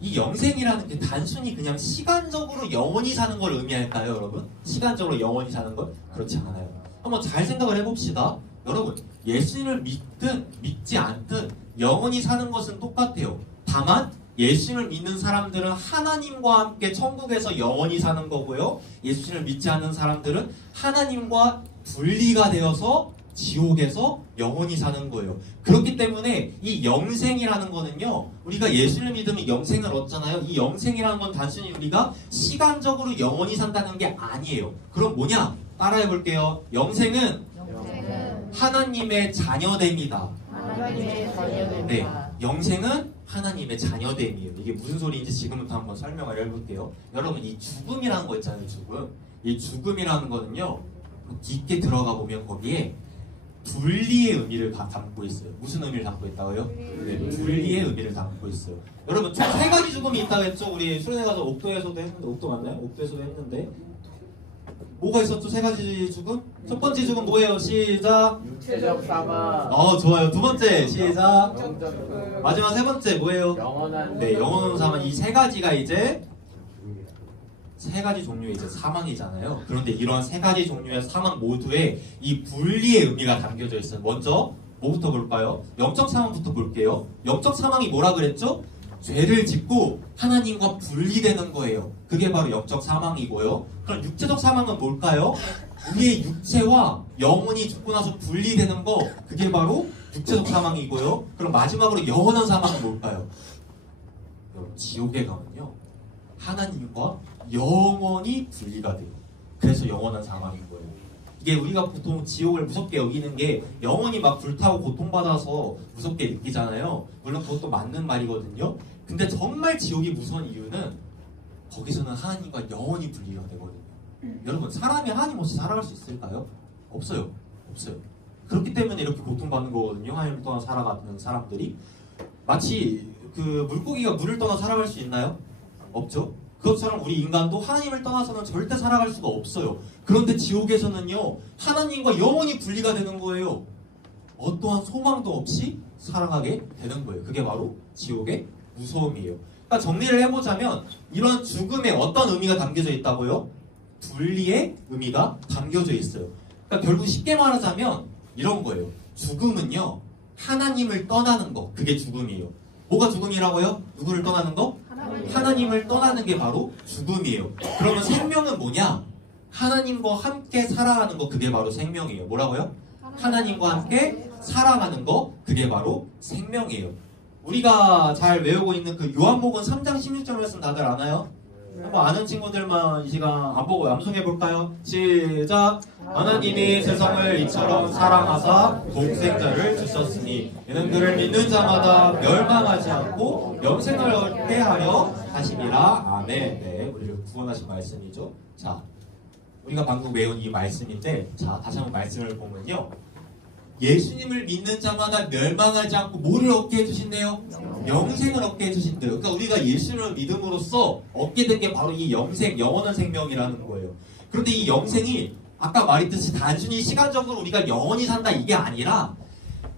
이 영생이라는 게 단순히 그냥 시간적으로 영원히 사는 걸 의미할까요, 여러분? 시간적으로 영원히 사는 걸? 그렇지 않아요. 한번 잘 생각을 해봅시다. 여러분, 예수님을 믿든 믿지 않든 영원히 사는 것은 똑같아요. 다만 예수님을 믿는 사람들은 하나님과 함께 천국에서 영원히 사는 거고요, 예수님을 믿지 않는 사람들은 하나님과 분리가 되어서 지옥에서 영원히 사는 거예요. 그렇기 때문에 이 영생이라는 거는요, 우리가 예수를 믿으면 영생을 얻잖아요. 이 영생이라는 건 단순히 우리가 시간적으로 영원히 산다는 게 아니에요. 그럼 뭐냐? 따라해 볼게요. 영생은 하나님의 자녀됨이다. 네, 영생은 하나님의 자녀됨이에요. 이게 무슨 소리인지 지금부터 한번 설명을 해볼게요. 여러분, 이 죽음이라는 거 있잖아요. 죽음. 이 죽음이라는 거는요, 깊게 들어가 보면 거기에 분리의 의미를 담고 있어요. 무슨 의미를 담고 있다고요? 네, 분리의 의미를 담고 있어요. 여러분, 총 3가지 죽음이 있다고 했죠? 우리 수련회 가서 옥도에서도 했는데, 옥도 맞나요? 옥도에서도 했는데, 뭐가 있었죠? 3가지 죽음? 첫 번째 죽음 뭐예요? 시작. 육체적 사망. 좋아요. 두 번째 시작. 영적 그 마지막 세 번째 뭐예요? 영원한. 네, 영원한 사망. 이 3가지가 이제 세 가지 종류의 이제 사망이잖아요. 그런데 이런 세 가지 종류의 사망 모두에 이 분리의 의미가 담겨져 있어요. 먼저 뭐부터 볼까요? 영적 사망부터 볼게요. 영적 사망이 뭐라 그랬죠? 죄를 짓고 하나님과 분리되는 거예요. 그게 바로 영적 사망이고요. 그럼 육체적 사망은 뭘까요? 우리의 육체와 영혼이 죽고 나서 분리되는 거, 그게 바로 육체적 사망이고요. 그럼 마지막으로 영원한 사망은 뭘까요? 여러분, 지옥에 가면요, 하나님과 영원히 분리가 돼요. 그래서 영원한 사망인 거예요. 이게 우리가 보통 지옥을 무섭게 여기는 게 영원히 막 불타고 고통받아서 무섭게 느끼잖아요. 물론 그것도 맞는 말이거든요. 근데 정말 지옥이 무서운 이유는 거기서는 하나님과 영원히 분리가 되거든요. 여러분, 사람이 하나님 없이 살아갈 수 있을까요? 없어요. 없어요. 그렇기 때문에 이렇게 고통받는 거거든요. 하나님을 떠나 살아가는 사람들이. 마치 그 물고기가 물을 떠나 살아갈 수 있나요? 없죠. 그것처럼 우리 인간도 하나님을 떠나서는 절대 살아갈 수가 없어요. 그런데 지옥에서는요, 하나님과 영원히 분리가 되는 거예요. 어떠한 소망도 없이 살아가게 되는 거예요. 그게 바로 지옥의 무서움이에요. 그러니까 정리를 해보자면 이런 죽음에 어떤 의미가 담겨져 있다고요? 분리의 의미가 담겨져 있어요. 그러니까 결국 쉽게 말하자면 이런 거예요. 죽음은요, 하나님을 떠나는 거, 그게 죽음이에요. 뭐가 죽음이라고요? 누구를 떠나는 거? 하나님을 떠나는 게 바로 죽음이에요. 그러면 생명은 뭐냐? 하나님과 함께 살아가는 거, 그게 바로 생명이에요. 뭐라고요? 하나님과 함께 살아가는 거, 그게 바로 생명이에요. 우리가 잘 외우고 있는 그 요한복음 3장 16절 말씀 다들 아나요? 한번 아는 친구들만 이 시간 안 보고 암송해 볼까요? 시작! 하나님이 세상을 이처럼 사랑하사 독생자를 주셨으니 이는 그를 믿는 자마다 멸망하지 않고 영생을 얻게 하려 하심이라. 아멘. 네, 우리를 구원하신 말씀이죠. 자, 우리가 방금 외운 이 말씀인데, 자, 다시 한번 말씀을 보면요, 예수님을 믿는 자마다 멸망하지 않고 뭐를 얻게 해주신대요? 영생을 얻게 해주신대요. 그러니까 우리가 예수를 믿음으로써 얻게 된 게 바로 이 영생, 영원한 생명이라는 거예요. 그런데 이 영생이 아까 말했듯이 단순히 시간적으로 우리가 영원히 산다, 이게 아니라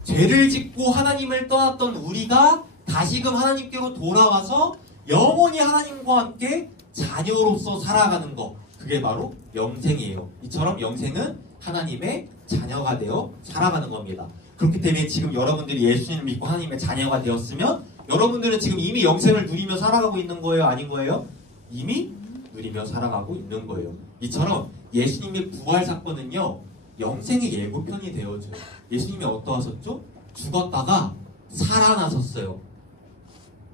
죄를 짓고 하나님을 떠났던 우리가 다시금 하나님께로 돌아와서 영원히 하나님과 함께 자녀로서 살아가는 거, 그게 바로 영생이에요. 이처럼 영생은 하나님의 자녀가 되어 살아가는 겁니다. 그렇기 때문에 지금 여러분들이 예수님을 믿고 하나님의 자녀가 되었으면 여러분들은 지금 이미 영생을 누리며 살아가고 있는 거예요? 아닌 거예요? 이미 누리며 살아가고 있는 거예요. 이처럼 예수님의 부활 사건은요, 영생의 예고편이 되어줘요. 예수님이 어떠하셨죠? 죽었다가 살아나셨어요.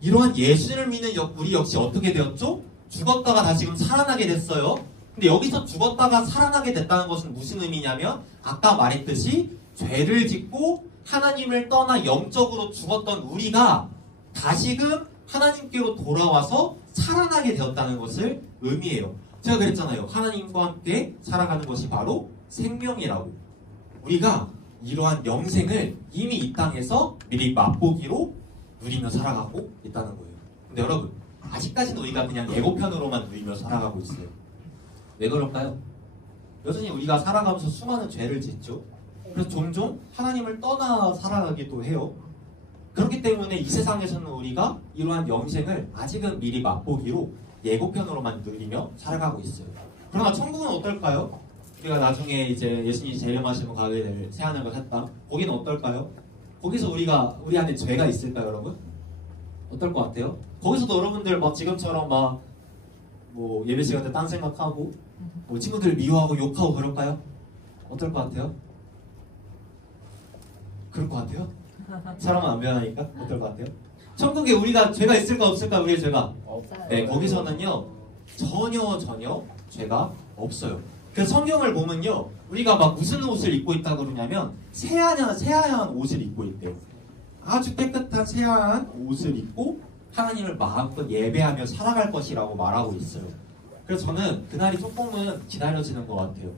이러한 예수를 믿는 우리 역시 어떻게 되었죠? 죽었다가 다시금 살아나게 됐어요. 근데 여기서 죽었다가 살아나게 됐다는 것은 무슨 의미냐면, 아까 말했듯이 죄를 짓고 하나님을 떠나 영적으로 죽었던 우리가 다시금 하나님께로 돌아와서 살아나게 되었다는 것을 의미해요. 제가 그랬잖아요. 하나님과 함께 살아가는 것이 바로 생명이라고. 우리가 이러한 영생을 이미 이 땅에서 미리 맛보기로 누리며 살아가고 있다는 거예요. 근데 여러분, 아직까지는 우리가 그냥 예고편으로만 누리며 살아가고 있어요. 왜 그럴까요? 여전히 우리가 살아가면서 수많은 죄를 짓죠. 그래서 종종 하나님을 떠나 살아가기도 해요. 그렇기 때문에 이 세상에서는 우리가 이러한 영생을 아직은 미리 맛보기로 예고편으로만 누리며 살아가고 있어요. 그러나 천국은 어떨까요? 우리가 나중에 이제 예수님이 재림하시고 가게 될 새하늘과 새 땅, 거기는 어떨까요? 거기서 우리 안에 죄가 있을까요, 여러분? 어떨 것 같아요? 거기서도 여러분들 막 지금처럼 막 뭐 예배 시간 때 딴 생각하고 뭐 친구들 미워하고 욕하고 그럴까요? 어떨 것 같아요? 그럴 것 같아요? 사람은 안 변하니까 어떨 것 같아요? 천국에 우리가 죄가 있을까 없을까? 우리의 죄가 네, 거기서는요 전혀 죄가 없어요. 그래서 성경을 보면요, 우리가 막 무슨 옷을 입고 있다 그러냐면 새하얀 옷을 입고 있대요. 아주 깨끗한 새하얀 옷을 입고 하나님을 마음껏 예배하며 살아갈 것이라고 말하고 있어요. 그래서 저는 그날이 조금은 기다려지는 것 같아요.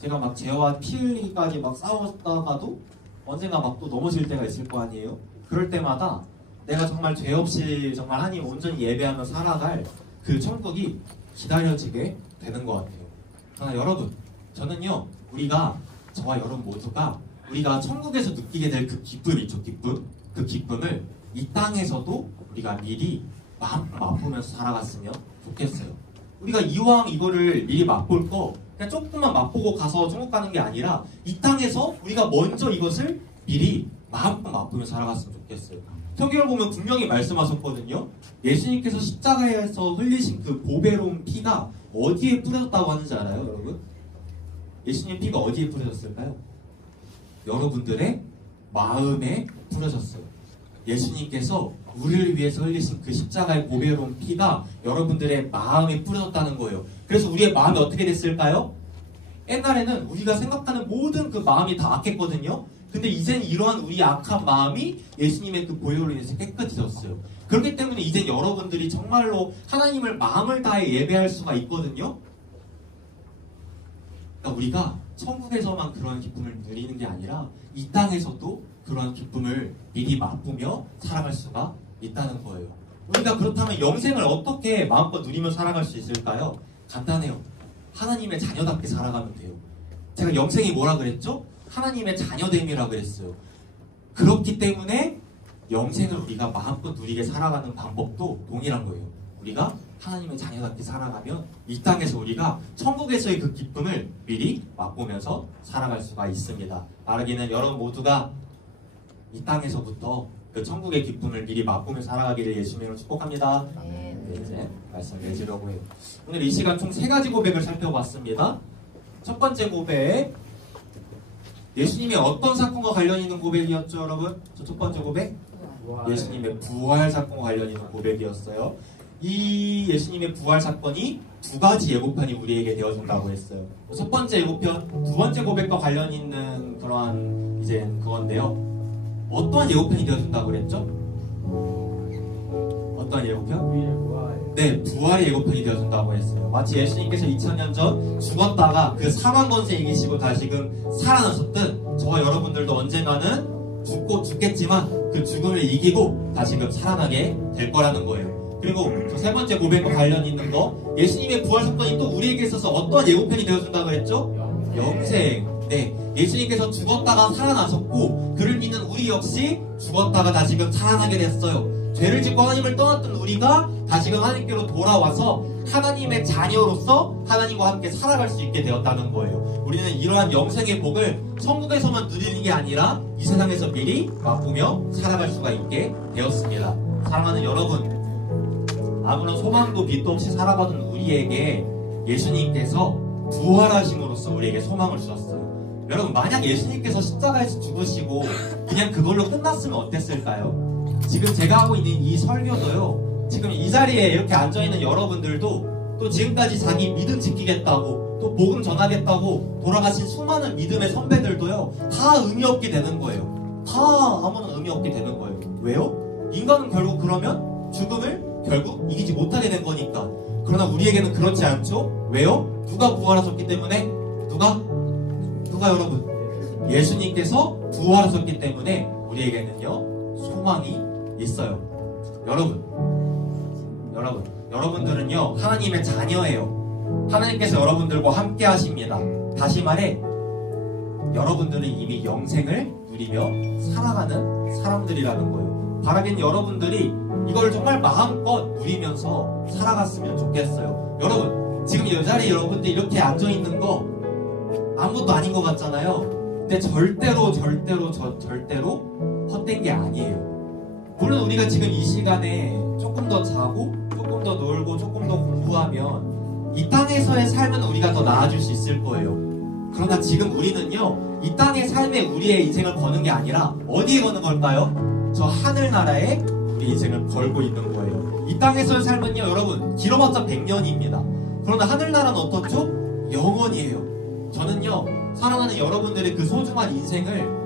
제가 막 죄와 피 흘리기까지 막 싸웠다가도 언젠가 막 또 넘어질 때가 있을 거 아니에요. 그럴 때마다 내가 정말 죄 없이 정말 하나님 온전히 예배하며 살아갈 그 천국이 기다려지게 되는 것 같아요. 그러나 여러분, 저는요, 우리가, 저와 여러분 모두가 우리가 천국에서 느끼게 될 그 기쁨 있죠, 기쁨. 그 기쁨을 이 땅에서도 우리가 미리 마음껏 맛보면서 살아갔으면 좋겠어요. 우리가 이왕 이거를 미리 맛볼 거 그냥 조금만 맛보고 가서 천국 가는 게 아니라 이 땅에서 우리가 먼저 이것을 미리 마음껏 맛보며 살아갔으면 좋겠어요. 성경을 보면 분명히 말씀하셨거든요. 예수님께서 십자가에서 흘리신 그 보배로운 피가 어디에 뿌려졌다고 하는지 알아요, 여러분? 예수님 피가 어디에 뿌려졌을까요? 여러분들의 마음에 뿌려졌어요. 예수님께서 우리를 위해서 흘리신 그 십자가의 보배로운 피가 여러분들의 마음에 뿌려졌다는 거예요. 그래서 우리의 마음이 어떻게 됐을까요? 옛날에는 우리가 생각하는 모든 그 마음이 다 악했거든요. 근데 이젠 이러한 우리 악한 마음이 예수님의 그 보혈로 인해서 깨끗해졌어요. 그렇기 때문에 이젠 여러분들이 정말로 하나님을 마음을 다해 예배할 수가 있거든요. 그러니까 우리가 천국에서만 그러한 기쁨을 누리는 게 아니라 이 땅에서도 그러한 기쁨을 미리 맛보며 살아갈 수가 있다는 거예요. 우리가 그렇다면 영생을 어떻게 마음껏 누리며 살아갈 수 있을까요? 간단해요. 하나님의 자녀답게 살아가면 돼요. 제가 영생이 뭐라 그랬죠? 하나님의 자녀됨이라 그랬어요. 그렇기 때문에 영생을 우리가 마음껏 누리게 살아가는 방법도 동일한 거예요. 우리가 하나님의 자녀답게 살아가면 이 땅에서 우리가 천국에서의 그 기쁨을 미리 맛보면서 살아갈 수가 있습니다. 말하기는 여러분 모두가 이 땅에서부터 그 천국의 기쁨을 미리 맛보며 살아가기를 예수님으로 축복합니다. 네. 네, 이제 말씀 내주려고 해요. 오늘 이 시간 총 3가지 고백을 살펴봤습니다. 첫 번째 고백, 예수님이 어떤 사건과 관련 있는 고백이었죠, 여러분? 저 첫 번째 고백? 예수님의 부활 사건과 관련 있는 고백이었어요. 이 예수님의 부활 사건이 2가지 예고편이 우리에게 되어준다고 했어요. 첫 번째 예고편, 두 번째 고백과 관련 있는 그러한 이제 그건데요. 어떠한 예고편이 되어준다고 그랬죠? 어떠한 예고편? 네, 부활의 예고편이 되어준다고 했어요. 마치 예수님께서 2000년 전 죽었다가 그 사망 권세 이기시고 다시금 살아나셨듯 저와 여러분들도 언젠가는 죽겠지만 그 죽음을 이기고 다시금 살아나게 될 거라는 거예요. 그리고 저 3번째 고백과 관련 있는 거, 예수님의 부활 사건이 또 우리에게 있어서 어떠한 예고편이 되어준다고 그랬죠? 영생. 네, 예수님께서 죽었다가 살아나셨고 그를 믿는 우리 역시 죽었다가 다시금 살아나게 됐어요. 죄를 짓고 하나님을 떠났던 우리가 다시금 하나님께로 돌아와서 하나님의 자녀로서 하나님과 함께 살아갈 수 있게 되었다는 거예요. 우리는 이러한 영생의 복을 천국에서만 누리는 게 아니라 이 세상에서 미리 맛보며 살아갈 수가 있게 되었습니다. 사랑하는 여러분, 아무런 소망도 빛도 없이 살아가던 우리에게 예수님께서 부활하심으로써 우리에게 소망을 주셨어요. 여러분, 만약 예수님께서 십자가에서 죽으시고 그냥 그걸로 끝났으면 어땠을까요? 지금 제가 하고 있는 이 설교도요, 지금 이 자리에 이렇게 앉아있는 여러분들도 또 지금까지 자기 믿음 지키겠다고 또 복음 전하겠다고 돌아가신 수많은 믿음의 선배들도요, 다 의미 없게 되는 거예요. 다 아무런 의미 없게 되는 거예요. 왜요? 인간은 결국 그러면 죽음을 결국 이기지 못하게 된 거니까. 그러나 우리에게는 그렇지 않죠? 왜요? 누가 부활하셨기 때문에? 누가 여러분? 예수님께서 부활하셨기 때문에 우리에게는요, 소망이 있어요. 여러분들은요, 하나님의 자녀예요. 하나님께서 여러분들과 함께 하십니다. 다시 말해, 여러분들은 이미 영생을 누리며 살아가는 사람들이라는 거예요. 바라긴 여러분들이 이걸 정말 마음껏 누리면서 살아갔으면 좋겠어요. 여러분, 지금 이 자리에 여러분들 이렇게 앉아있는 거 아무것도 아닌 것 같잖아요. 근데 절대로 헛된 게 아니에요. 물론 우리가 지금 이 시간에 조금 더 자고 조금 더 놀고 조금 더 공부하면 이 땅에서의 삶은 우리가 더 나아질 수 있을 거예요. 그러나 지금 우리는요, 이 땅의 삶에 우리의 인생을 거는 게 아니라 어디에 거는 걸까요? 저 하늘나라에 우리 인생을 걸고 있는 거예요. 이 땅에서의 삶은요, 여러분, 길어봤자 100년입니다. 그러나 하늘나라는 어떻죠? 영원이에요. 저는요, 사랑하는 여러분들의 그 소중한 인생을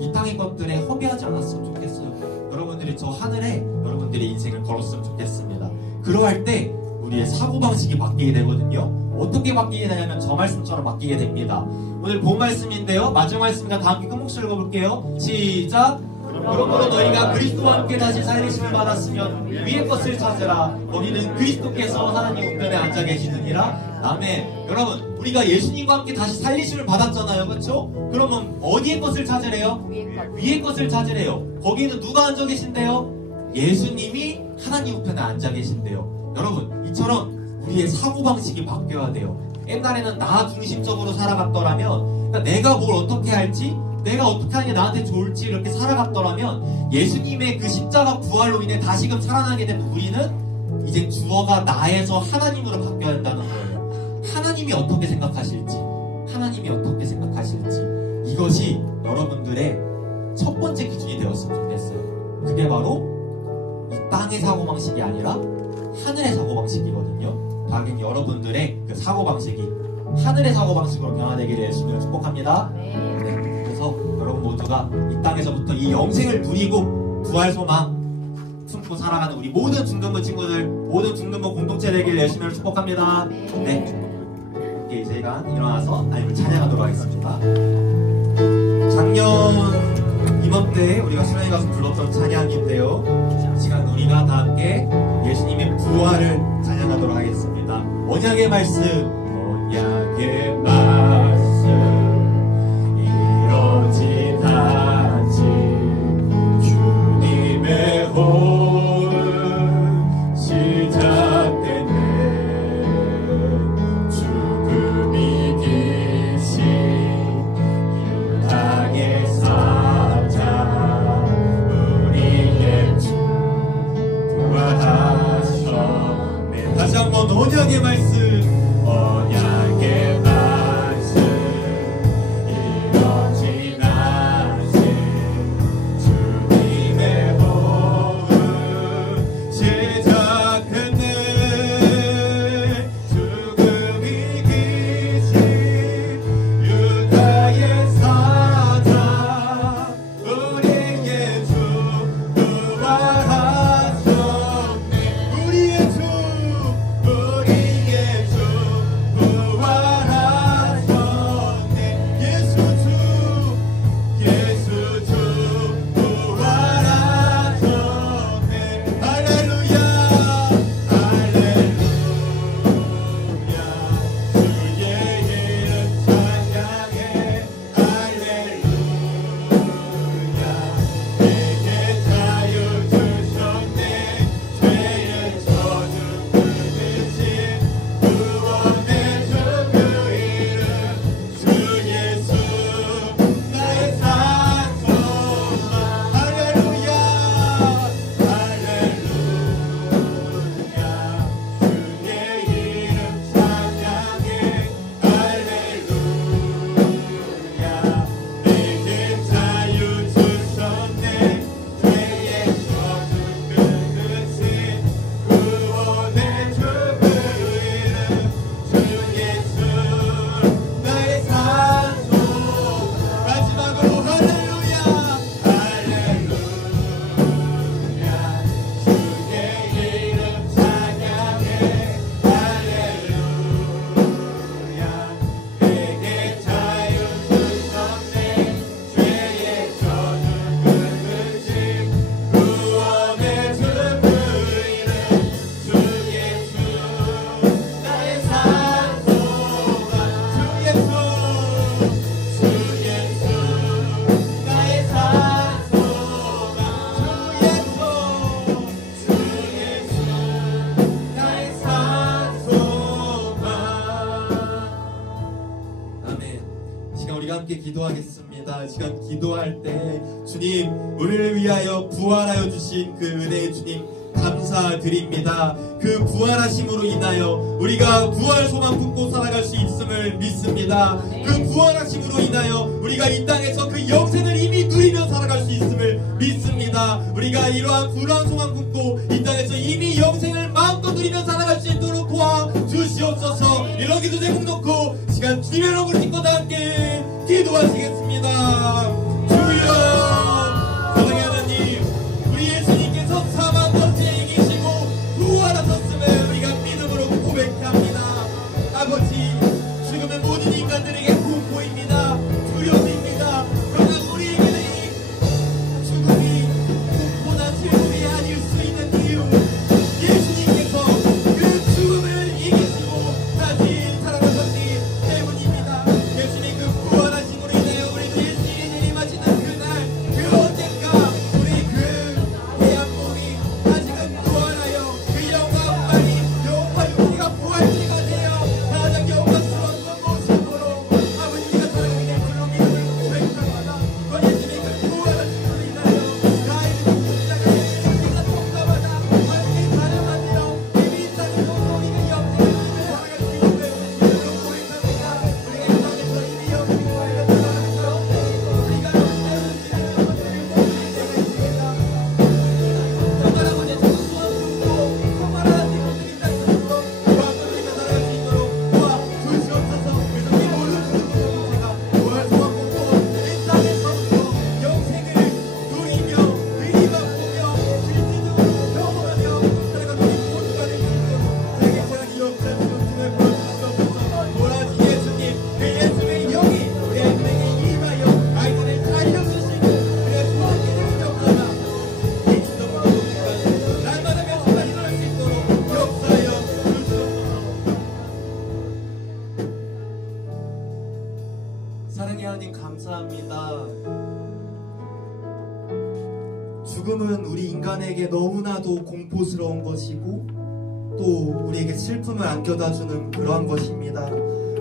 이 땅의 것들에 허비하지 않았으면 좋겠어요. 여러분들이 저 하늘에 여러분들의 인생을 걸었으면 좋겠습니다. 그러할 때 우리의 사고방식이 바뀌게 되거든요. 어떻게 바뀌게 되냐면 저 말씀처럼 바뀌게 됩니다. 오늘 본 말씀인데요, 마지막 말씀이니까 다 함께 큰 목소리로 읽어볼게요. 시작! 그러므로 너희가 그리스도와 함께 다시 살리심을 받았으면 위의 것을 찾으라. 거기는 그리스도께서 하나님 우편에 앉아 계시느니라. 아멘. 여러분, 우리가 예수님과 함께 다시 살리심을 받았잖아요, 그렇죠? 그러면 어디의 것을 찾으래요? 위의 것을 찾으래요. 거기는 누가 앉아 계신대요? 예수님이 하나님 우편에 앉아 계신대요. 여러분, 이처럼 우리의 사고방식이 바뀌어야 돼요. 옛날에는 나 중심적으로 살아갔더라면, 그러니까 내가 뭘 어떻게 할지, 내가 어떻게 하는 게 나한테 좋을지 이렇게 살아갔더라면, 예수님의 그 십자가 부활로 인해 다시금 살아나게 된 우리는 이제 주어가 나에서 하나님으로 바뀌어야 한다는 거예요. 하나님이 어떻게 생각하실지, 이것이 여러분들의 첫 번째 기준이 되었으면 좋겠어요. 그게 바로 이 땅의 사고방식이 아니라 하늘의 사고방식이거든요. 당연히 여러분들의 그 사고방식이 하늘의 사고방식으로 변화되기를 예수님을 축복합니다. 네, 그래서 여러분 모두가 이 땅에서부터 이 영생을 누리고 부활 소망 품고 살아가는 우리 모든 중등부 친구들, 모든 중등부 공동체 되기를 예수님을 축복합니다. 네, 이제 저희가 일어나서 하나님을 찬양하도록 하겠습니다. 작년 이맘때 우리가 수련회 가서 불렀던 찬양인데요, 이 시간 우리가 다 함께 예수님의 부활을 찬양하도록 하겠습니다. 언약의 말씀, 언약의 말씀 이뤄지다지 주님의 호흡 시작되네. 죽음이 기신 유다의 사자 우리의 주 부활하셨네. 다시 한번 언약의 말씀, 언약의 말씀 이뤄지나시 주님의 호흡 시작했네. 죽음이 기신 유다의 사자 우리의 주 부활하셨네. 우리의 주 부활하셨네. 예수 주 부활하셨네. 할렐루야 할렐루야 주의 이름 찬양해. 할렐루야 내게 자유 주셨네. 죄의 저주 끊으신 구원의 주 그 이름 주 예수 나의 산소만. 할렐루야 할렐루야 주의 이름 찬양해. 할렐루야 내게 자유 주셨네. 죄의 저주 끊으신 구원의 주 그 이름 주 예수 나의 산소. 마지막으로 할렐루야 할렐루야 주의 이름 찬양해. 할렐루야 내게 자유 주셨네. 죄의 저주 끊으신 구원의 주 그 이름 주 예수 나의 산소가. 주 예수 나의 산소가. 주 예수 나의 산소가. 아멘. 이 시간 우리가 함께 기도하겠습니다. 이 시간 기도할 때 주님, 우리를 위하여 부활하여 주신 그 은혜의 주님 감사드립니다. 그 부활하심으로 인하여 우리가 부활 소망 품고 살아갈 수 있음을 믿습니다. 그 부활하심으로 인하여 우리가 이 땅에서 그 영생을 이미 누리며 살아갈 수 있음을 믿습니다. 우리가 이러한 불안 소망 품고 이 땅에서 이미 영생을 마음껏 누리며 살아갈 수 있도록 도와주시옵소서. 이런 기도 제목 놓고 시간 주님의 이름으로 기껏 함께 기도하시겠습니다. 주여 사랑의 하나님, 우리 예수님께서 사망 권세에 이기시고 부활하셨음을 우리가 믿음으로 고백합니다. 아버지, 지금은 모든 인간들에게 공포입니다. 두려움입니다. 그러나 우리에게는 이 죽음이 공포나 질문이 아닐 수 있는 이유, 예수님께서 그 죽음을 이기시고 다시 살아나셨기 때문입니다. 예수님 그 부활하심으로 인하여 우리 예수님이 죽음은 우리 인간에게 너무나도 공포스러운 것이고 또 우리에게 슬픔을 안겨다주는 그러한 것입니다.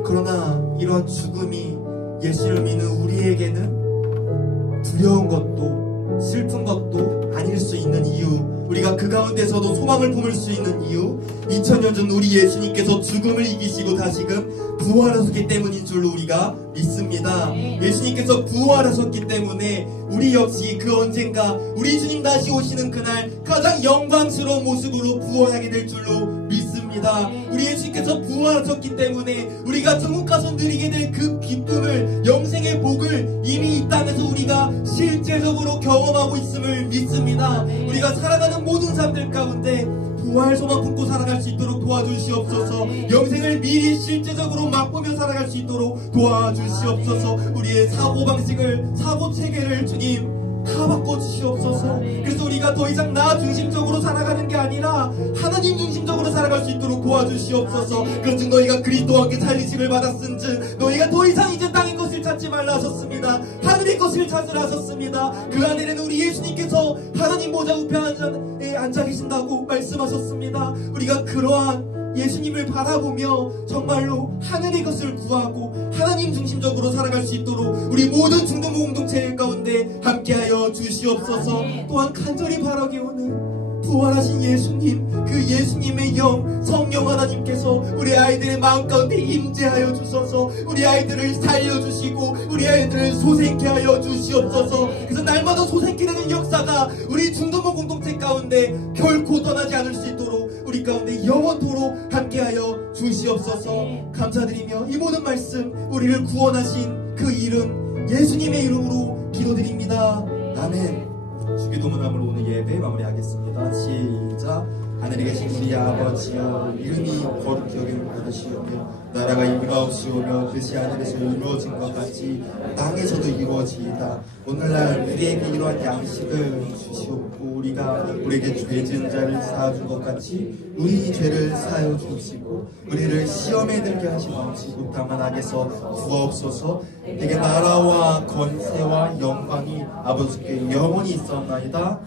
그러나 이러한 죽음이 예수를 믿는 우리에게는 두려운 것도 슬픈 것도 아닐 수 있는 이유, 우리가 그 가운데서도 소망을 품을 수 있는 이유, 2000년 전 우리 예수님께서 죽음을 이기시고 다시금 부활하셨기 때문인 줄로 우리가 믿습니다. 예수님께서 부활하셨기 때문에 우리 역시 그 언젠가 우리 주님 다시 오시는 그날 가장 영광스러운 모습으로 부활하게 될 줄로 믿습니다. 우리 예수님께서 부활하셨기 때문에 우리가 천국 가서 누리게 될 그 기쁨을, 영생의 복을 이미 이 땅에서 우리가 실제적으로 경험하고 있음을 믿습니다. 우리가 살아가는 모든 사람들 가운데 부활 소망 품고 살아갈 수 있도록 도와주시옵소서. 영생을 미리 실제적으로 맛보며 살아갈 수 있도록 도와주시옵소서. 우리의 사고방식을, 사고체계를 주님 다 바꿔주시옵소서. 그래서 우리가 더 이상 나 중심적으로 살아가는 게 아니라 하나님 중심적으로 살아갈 수 있도록 도와주시옵소서. 그런즉 너희가 그리스도와 함께 살리심을 받았은즉 너희가 더 이상 이제 땅의 것을 찾지 말라 하셨습니다. 하늘의 것을 찾으라 하셨습니다. 그 안에는 우리 예수님께서 하나님 보좌 우편에 앉아 계신다고 말씀하셨습니다. 우리가 그러한 예수님을 바라보며 정말로 하늘의 것을 구하고 하나님 중심적으로 살아갈 수 있도록 우리 모든 중동부 공동체 가운데 함께하여 주시옵소서. 또한 간절히 바라기오는 부활하신 예수님, 그 예수님의 영, 성령 하나님께서 우리 아이들의 마음 가운데 임재하여 주셔서 우리 아이들을 살려주시고 우리 아이들을 소생케 하여 주시옵소서. 그래서 날마다 소생케 되는 역사가 우리 중동부 공동체 가운데 결코 떠나지 않을 수 있도록 우리 가운데 영원토록 함께하여 주시옵소서. 감사드리며 이 모든 말씀 우리를 구원하신 그 이름 예수님의 이름으로 기도드립니다. 아멘. 주기도문함으로 오늘 예배 마무리하겠습니다. 시작. 하늘에 계신 우리 아버지여, 이름이 거룩히 여김을 받으시오며 나라가 임하옵시오며 뜻이 하늘에서 이루어진 것 같이 땅에서도 이루어지이다. 오늘날 우리에게 이러한 양식을 주시옵고 우리가 우리에게 죄 지은 자를 사하준 것 같이 우리 죄를 사하여 주시고 우리를 시험에 들게 하지 마옵시고 다만 악에서 구하옵소서. 내게 나라와 권세와 영광이 아버지께 영원히 있사옵나이다.